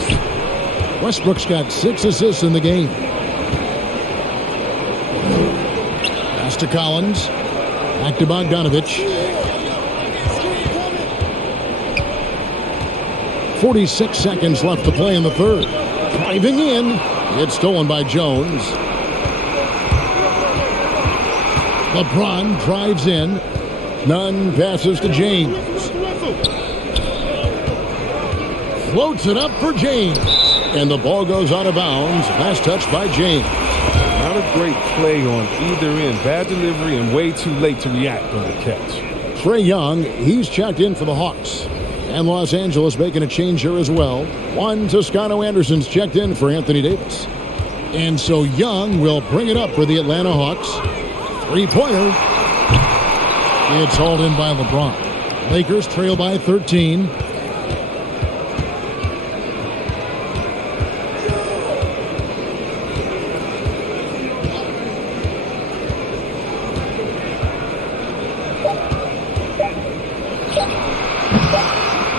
Westbrook's got 6 assists in the game. Pass to Collins. Back to Bogdanovich. 46 seconds left to play in the third. Driving in. It's stolen by Jones. LeBron drives in. Nunn passes to James. Floats it up for James. And the ball goes out of bounds. Last touch by James. Not a great play on either end. Bad delivery and way too late to react on the catch. Trae Young, he's checked in for the Hawks. And Los Angeles making a change here as well. One Toscano Anderson's checked in for Anthony Davis. And so Young will bring it up for the Atlanta Hawks. Three-pointer. It's hauled in by LeBron. Lakers trail by 13.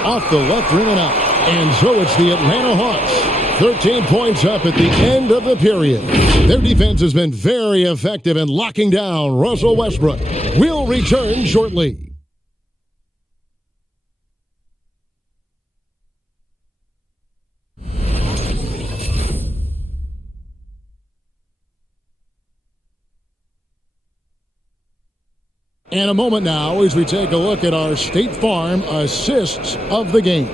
Off the left rim and out. And so it's the Atlanta Hawks. 13 points up at the end of the period. Their defense has been very effective in locking down Russell Westbrook. We'll return shortly. And a moment now as we take a look at our State Farm assists of the game.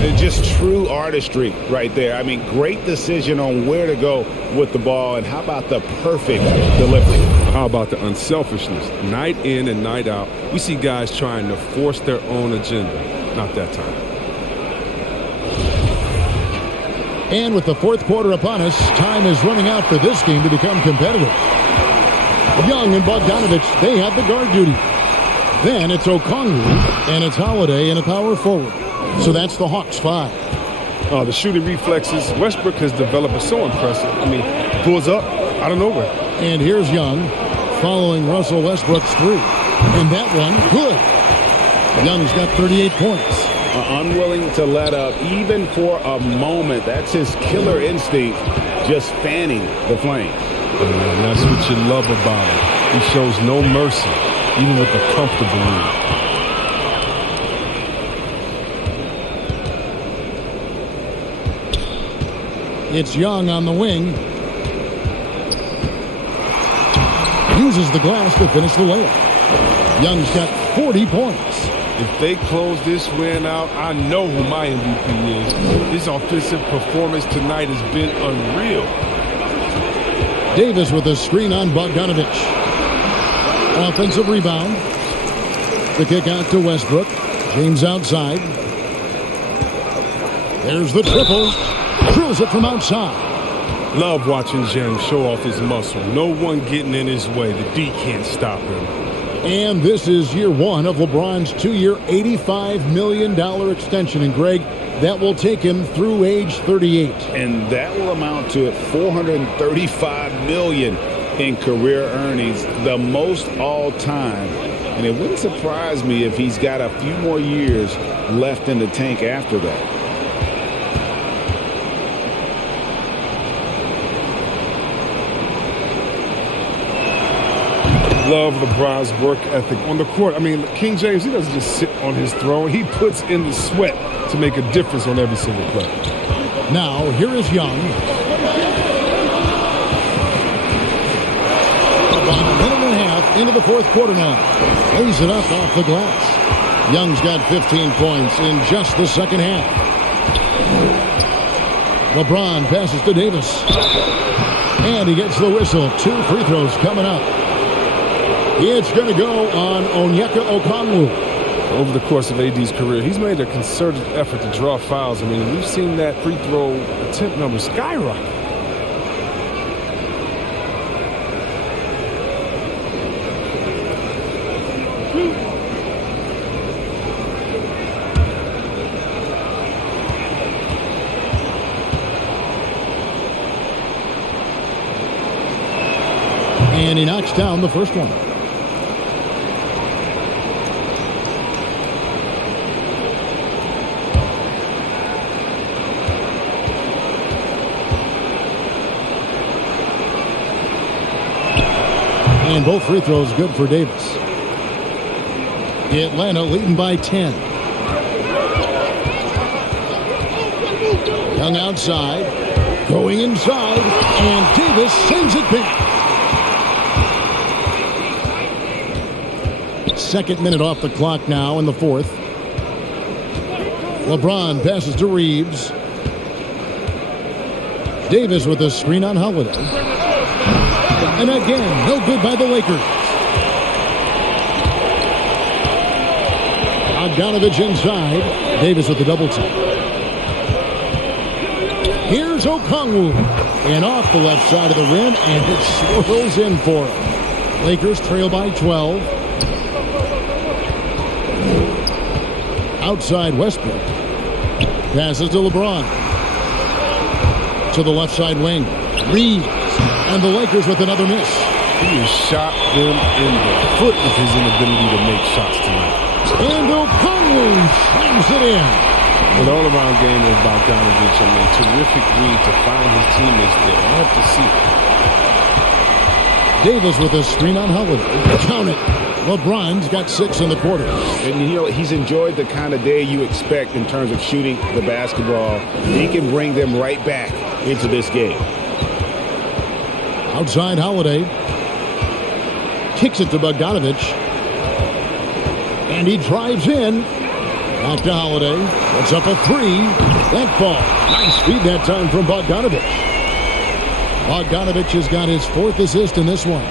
It's just true artistry right there. I mean, great decision on where to go with the ball. And how about the perfect delivery? How about the unselfishness? Night in and night out, we see guys trying to force their own agenda. Not that time. And with the fourth quarter upon us, time is running out for this game to become competitive. Young and Bogdanovich, they have the guard duty. Then it's Okongwu, and it's Holiday in a power forward. So that's the Hawks 5. Oh, the shooting reflexes Westbrook has developed are so impressive. I mean, pulls up out of nowhere. And here's Young following Russell Westbrook's 3. And that one, good. Young's got 38 points. Unwilling to let up even for a moment. That's his killer instinct, just fanning the flame. And that's what you love about him. He shows no mercy, even with a comfortable lead. It's Young on the wing. Uses the glass to finish the layup. Young's got 40 points. If they close this win out, I know who my MVP is. His offensive performance tonight has been unreal. Davis with a screen on Bogdanovich. Offensive rebound. The kick out to Westbrook. James outside. There's the triple. Drills it from outside. Love watching James show off his muscle. No one getting in his way. The D can't stop him. And this is year one of LeBron's 2-year, $85 million extension. And Greg, that will take him through age 38. And that will amount to $435 million in career earnings, the most all time. And it wouldn't surprise me if he's got a few more years left in the tank after that. Love LeBron's work ethic on the court. I mean, King James, he doesn't just sit on his throne. He puts in the sweat to make a difference on every single play. Now, here is Young. About a minute and a half into the fourth quarter now. Lays it up off the glass. Young's got 15 points in just the second half. LeBron passes to Davis. And he gets the whistle. 2 free throws coming up. It's going to go on Onyeka Okongwu. Over the course of AD's career, he's made a concerted effort to draw fouls. I mean, we've seen that free throw attempt number skyrocket. And he knocks down the first one. And both free throws good for Davis. Atlanta leading by 10. Young outside. Going inside. And Davis sends it back. Second minute off the clock now in the fourth. LeBron passes to Reeves. Davis with a screen on Holiday. And again, no good by the Lakers. Bogdanovich inside. Davis with the double team. Here's Okongwu. And off the left side of the rim, and it swirls in for him. Lakers trail by 12. Outside Westbrook. Passes to LeBron. To the left side wing. Reeves. And the Lakers with another miss. He has shot them in the foot with his inability to make shots tonight. And Okongwu slams it in. An all-around game of Bogdanovich. I mean, terrific read to find his teammates there. Love to see it. Davis with a screen on Holiday. Count it. LeBron's got 6 in the quarter. And, you know, he's enjoyed the kind of day you expect in terms of shooting the basketball. He can bring them right back into this game. Outside Holiday. Kicks it to Bogdanovich. And he drives in. Back to Holiday. That's up a 3. That ball. Nice feed that time from Bogdanovich. Bogdanovich has got his 4th assist in this one.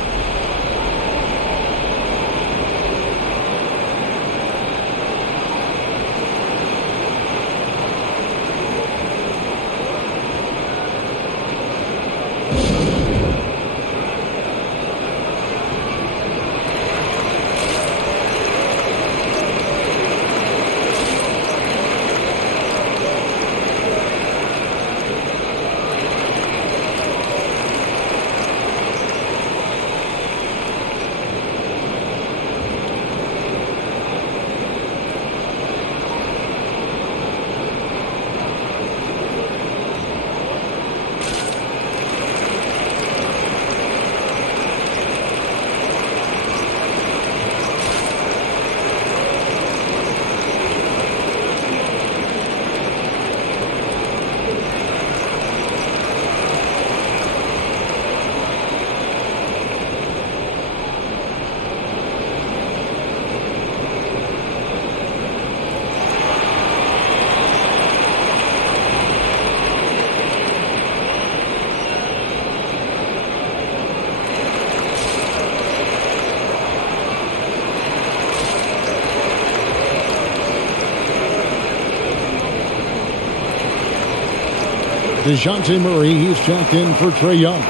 DeJounte Murray, he's checked in for Trae Young.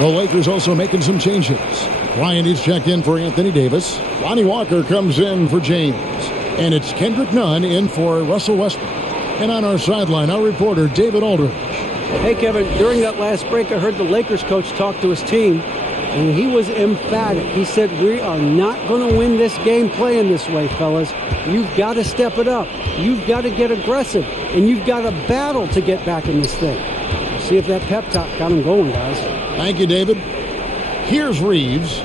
The Lakers also making some changes. Bryant is checked in for Anthony Davis. Lonnie Walker comes in for James. And it's Kendrick Nunn in for Russell Westbrook. And on our sideline, our reporter, David Aldridge. Hey, Kevin, during that last break, I heard the Lakers coach talk to his team, and he was emphatic. He said, we are not going to win this game playing this way, fellas. You've got to step it up. You've got to get aggressive, and you've got to battle to get back in this thing. See if that pep talk got him going, guys. Thank you, David. Here's Reeves.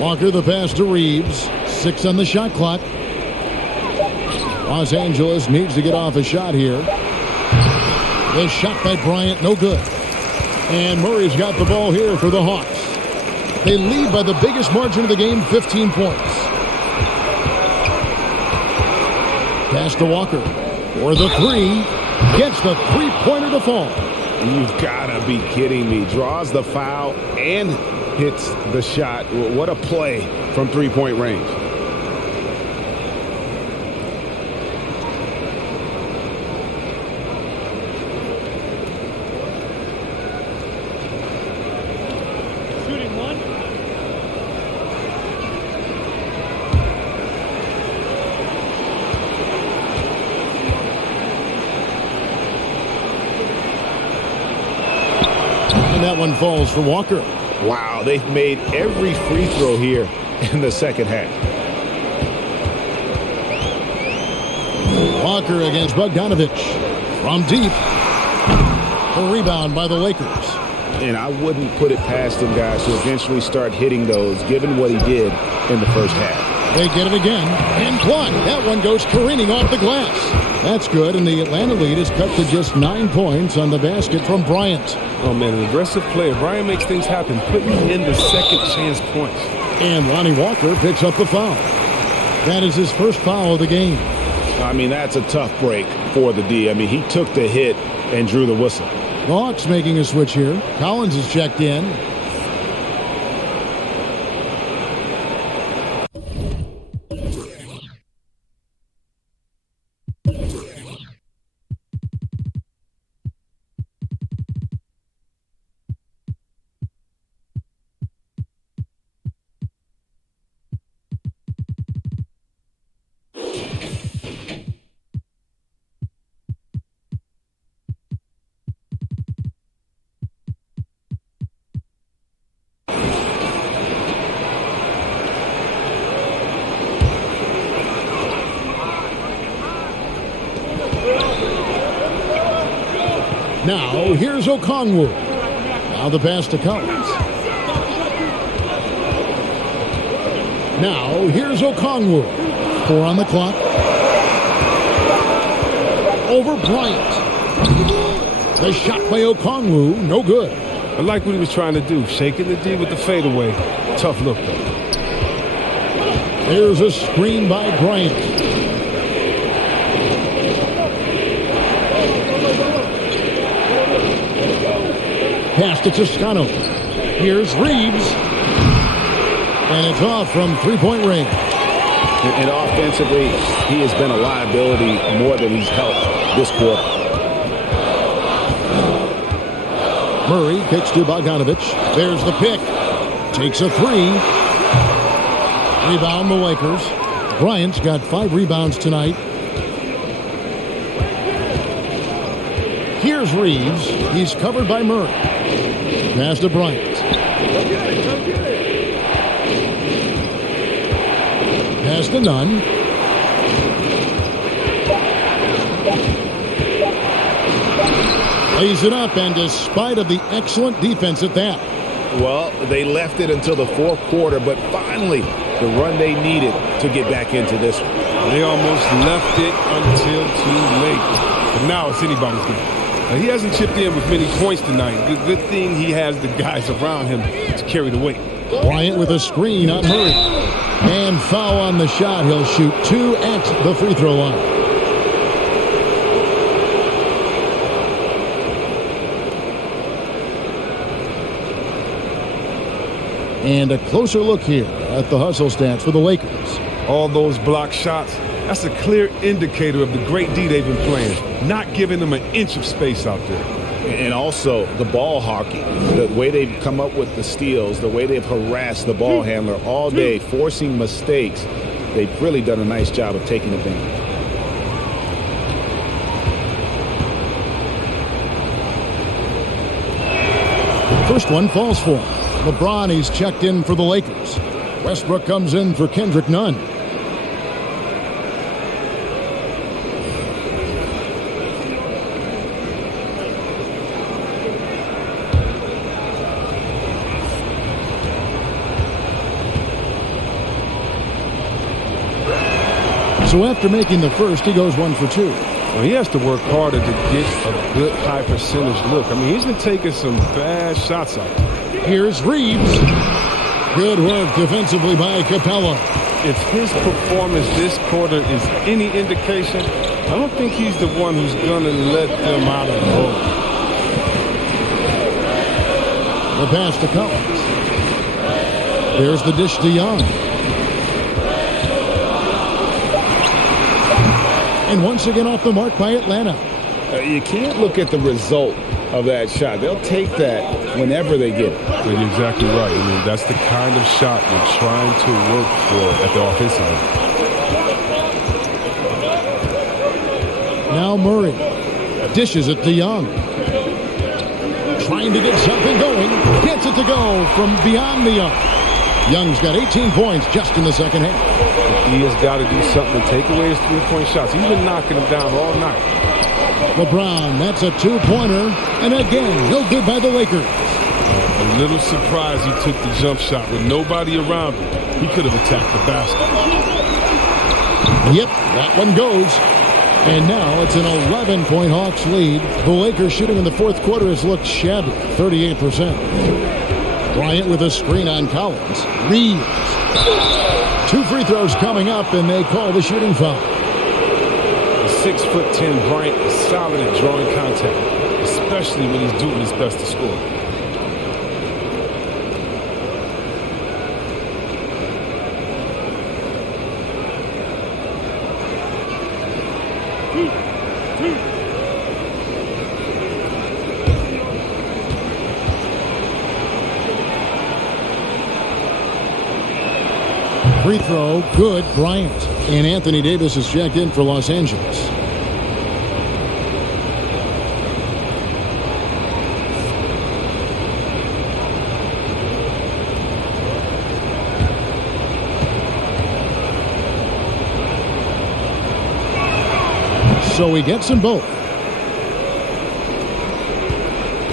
Walker the pass to Reeves. 6 on the shot clock. Los Angeles needs to get off a shot here. The shot by Bryant, no good. And Murray's got the ball here for the Hawks. They lead by the biggest margin of the game, 15 points. Pass to Walker for the 3. Gets the three-pointer to fall. You've got to be kidding me. Draws the foul and hits the shot. What a play from three-point range. And that one falls for Walker. Wow, they've made every free throw here in the second half. Walker against Bogdanovich. From deep. A rebound by the Lakers. And I wouldn't put it past him, guys, to eventually start hitting those, given what he did in the first half. They get it again. And blocked. That one goes careening off the glass. That's good, and the Atlanta lead is cut to just 9 points on the basket from Bryant. Oh, man, an aggressive player. Bryant makes things happen, putting in the second chance points. And Lonnie Walker picks up the foul. That is his first foul of the game. I mean, that's a tough break for the D. I mean, he took the hit and drew the whistle. The Hawks making a switch here. Collins is checked in. Now, here's Okongwu. Now the pass to Collins. Now, here's Okongwu. 4 on the clock. Over Bryant. The shot by Okongwu, no good. I like what he was trying to do, shaking the D with the fadeaway. Tough look, though. There's a screen by Bryant. Pass to Toscano. Here's Reeves. And it's off from three-point range. And offensively, he has been a liability more than he's helped this quarter. Murray kicks to Bogdanovich. There's the pick. Takes a 3. Rebound the Lakers. Bryant's got 5 rebounds tonight. Here's Reeves. He's covered by Murray. Pass to Bryant. Pass to Nunn. Lays it up, and despite of the excellent defense at that. Well, they left it until the fourth quarter, but finally the run they needed to get back into this one. They almost left it until too late. But now it's anybody's game. Now, he hasn't chipped in with many points tonight. Good thing he has the guys around him to carry the weight. Bryant with a screen on Murray. And foul on the shot. He'll shoot 2 at the free throw line. And a closer look here at the hustle stats for the Lakers. all those block shots, that's a clear indicator of the great D they've been playing, not giving them an inch of space out there. And also the ball hockey, the way they've come up with the steals, the way they've harassed the ball handler all day, forcing mistakes. They've really done a nice job of taking advantage. First one falls for him. LeBron, he's checked in for the Lakers. Westbrook comes in for Kendrick Nunn. So after making the first, he goes 1 for 2. Well, he has to work harder to get a good high percentage look. I mean, he's been taking some bad shots out there. Here's Reeves. Good work defensively by Capella. If his performance this quarter is any indication, I don't think he's the one who's going to let them out of the hole. The pass to Collins. There's the dish to Young. And once again off the mark by Atlanta. You can't look at the result of that shot. They'll take that whenever they get it. Well, you're exactly right. I mean, that's the kind of shot you're trying to work for at the offensive end. Now Murray dishes it to Young. Trying to get something going. Gets it to go from beyond the arc. Young's got 18 points just in the second half. He has got to do something to take away his three-point shots. He's been knocking them down all night. LeBron, that's a two-pointer. And again, no good by the Lakers. A little surprised he took the jump shot with nobody around him. He could have attacked the basket. Yep, that one goes. And now it's an 11-point Hawks lead. The Lakers shooting in the fourth quarter has looked shabby, 38%. Bryant with a screen on Collins. Reeves. 2 free throws coming up, and they call the shooting foul. The 6'10" Bryant is solid at drawing contact, especially when he's doing his best to score. Free throw, good, Bryant. And Anthony Davis is checked in for Los Angeles. So he gets them both.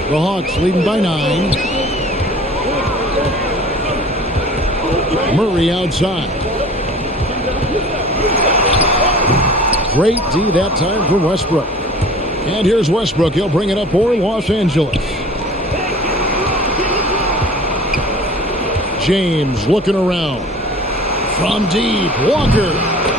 The Hawks leading by 9. Murray outside. Great D that time from Westbrook. And here's Westbrook. He'll bring it up for Los Angeles. James looking around. From deep, Walker.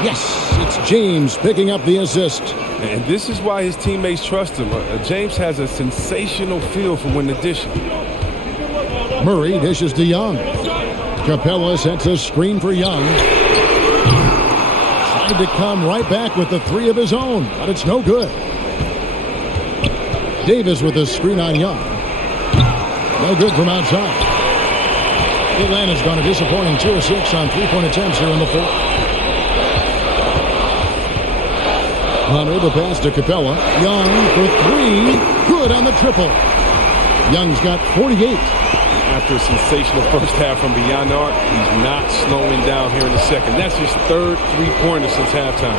Yes, it's James picking up the assist. And this is why his teammates trust him. James has a sensational feel for when to dish it. Murray dishes to Young. Capella sets a screen for Young. Tried to come right back with the 3 of his own, but it's no good. Davis with a screen on Young. No good from outside. Atlanta's gone a disappointing 2 of 6 on 3-point attempts here in the fourth. Hunter the pass to Capella. Young for 3. Good on the triple. Young's got 48. After a sensational first half from beyond the arc, he's not slowing down here in the second. That's his 3rd three-pointer since halftime.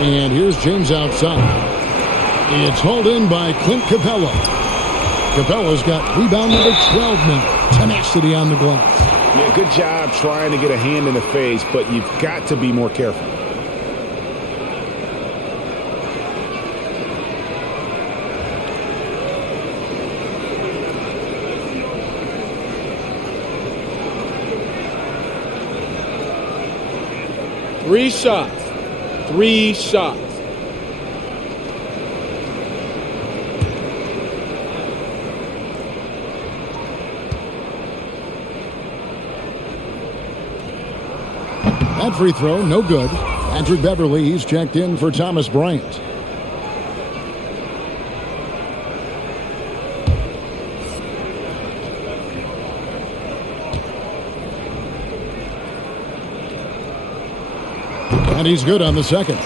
And here's James outside. It's hauled in by Clint Capella. Capella's got rebound number 12 now. Tenacity on the glass. Yeah, good job trying to get a hand in the face, but you've got to be more careful. Three shots. 3 shots. That free throw, no good. Patrick Beverly, he's checked in for Thomas Bryant. And he's good on the second.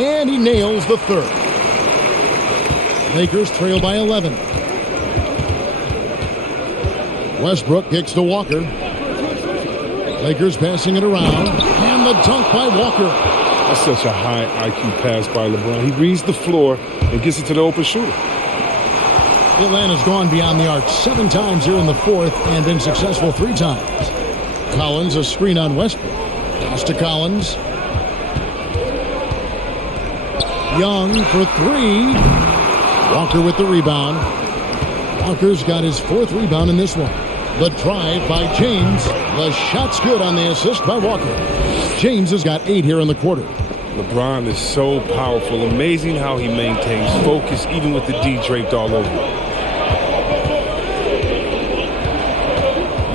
And he nails the third. Lakers trail by 11. Westbrook kicks to Walker. Lakers passing it around. And the dunk by Walker. That's such a high IQ pass by LeBron. He reads the floor and gets it to the open shooter. Atlanta's gone beyond the arc 7 times here in the fourth and been successful 3 times. Collins, a screen on Westbrook. Pass to Collins. Young for 3. Walker with the rebound. Walker's got his 4th rebound in this one. The drive by James. The shot's good on the assist by Walker. James has got 8 here in the quarter. LeBron is so powerful. Amazing how he maintains focus even with the D draped all over.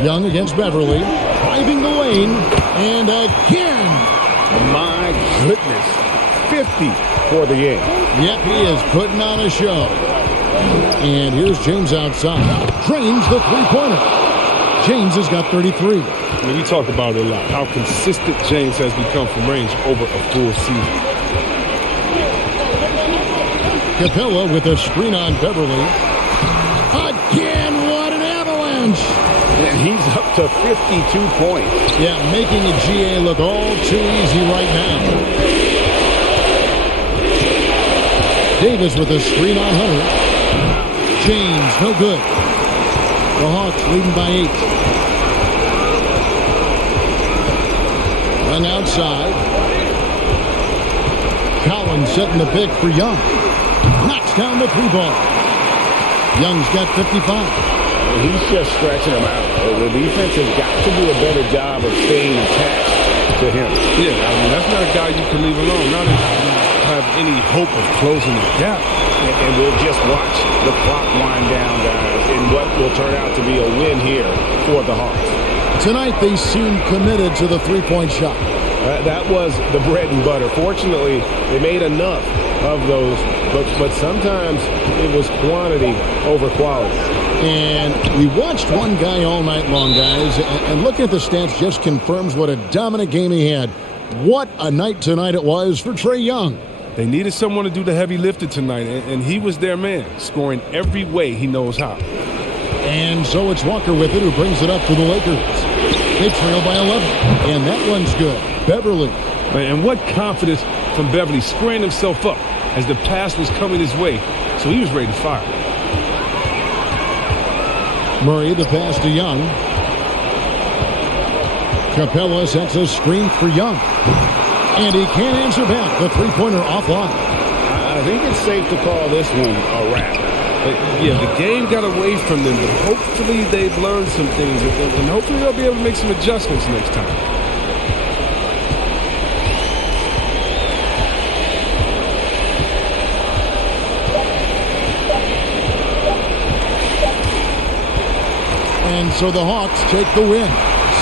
Young against Beverly. Driving the lane. And again. My goodness. 50 for the game. Yep, he is putting on a show. And here's James outside. Drains the three-pointer. James has got 33. I mean, we talk about it a lot, how consistent James has become from range over a full season. Capella with a screen on Beverly. Again, what an avalanche. And he's up to 52 points. Yeah, making a GA look all too easy right now. Davis with a screen on Hunter. James, no good. The Hawks leading by 8. Young outside. Collins setting the pick for Young. Knocks down the 3-ball. Young's got 55. He's just stretching him out. The defense has got to do a better job of staying attached to him. Yeah, I mean, that's not a guy you can leave alone. Not if you have any hope of closing the gap. And we'll just watch the clock wind down, guys, in what will turn out to be a win here for the Hawks. Tonight, they seem committed to the 3-point shot. That was the bread and butter. Fortunately, they made enough of those, but sometimes it was quantity over quality. And we watched one guy all night long, guys, and looking at the stats just confirms what a dominant game he had. What a night tonight it was for Trae Young. They needed someone to do the heavy lifting tonight, and he was their man, scoring every way he knows how. And so it's Walker with it, who brings it up for the Lakers. They trail by 11, and that one's good. Beverly. And what confidence from Beverly, squaring himself up as the pass was coming his way, so he was ready to fire. Murray, the pass to Young. Capella sets a screen for Young. And he can't answer back. The 3-pointer offline. I think it's safe to call this one a wrap. Yeah, the game got away from them, but hopefully they've learned some things, and hopefully they'll be able to make some adjustments next time. And so the Hawks take the win.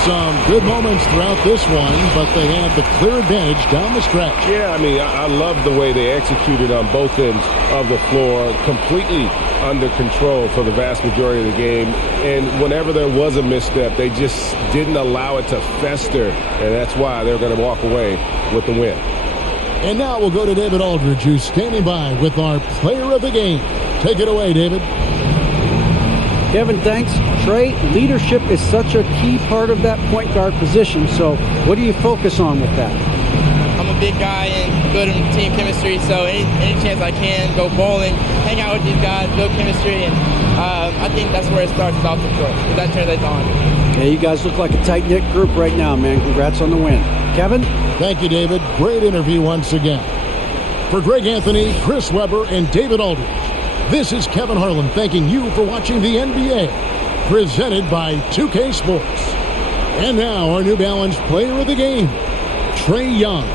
Some good moments throughout this one, but they had the clear advantage down the stretch. Yeah, I mean, I love the way they executed on both ends of the floor, completely under control for the vast majority of the game. And whenever there was a misstep, they just didn't allow it to fester, and that's why they're going to walk away with the win. And now we'll go to David Aldridge, who's standing by with our player of the game. Take it away, David. Kevin, thanks. Trae, leadership is such a key part of that point guard position. So what do you focus on with that? I'm a big guy and good in team chemistry, so any chance I can, go bowling, hang out with these guys, build chemistry, and I think that's where it starts off the court, because that translates on. Yeah, you guys look like a tight-knit group right now, man. Congrats on the win. Kevin? Thank you, David. Great interview once again. For Greg Anthony, Chris Webber, and David Aldridge, this is Kevin Harlan thanking you for watching the NBA presented by 2K Sports. And now our New Balance player of the game, Trey Young.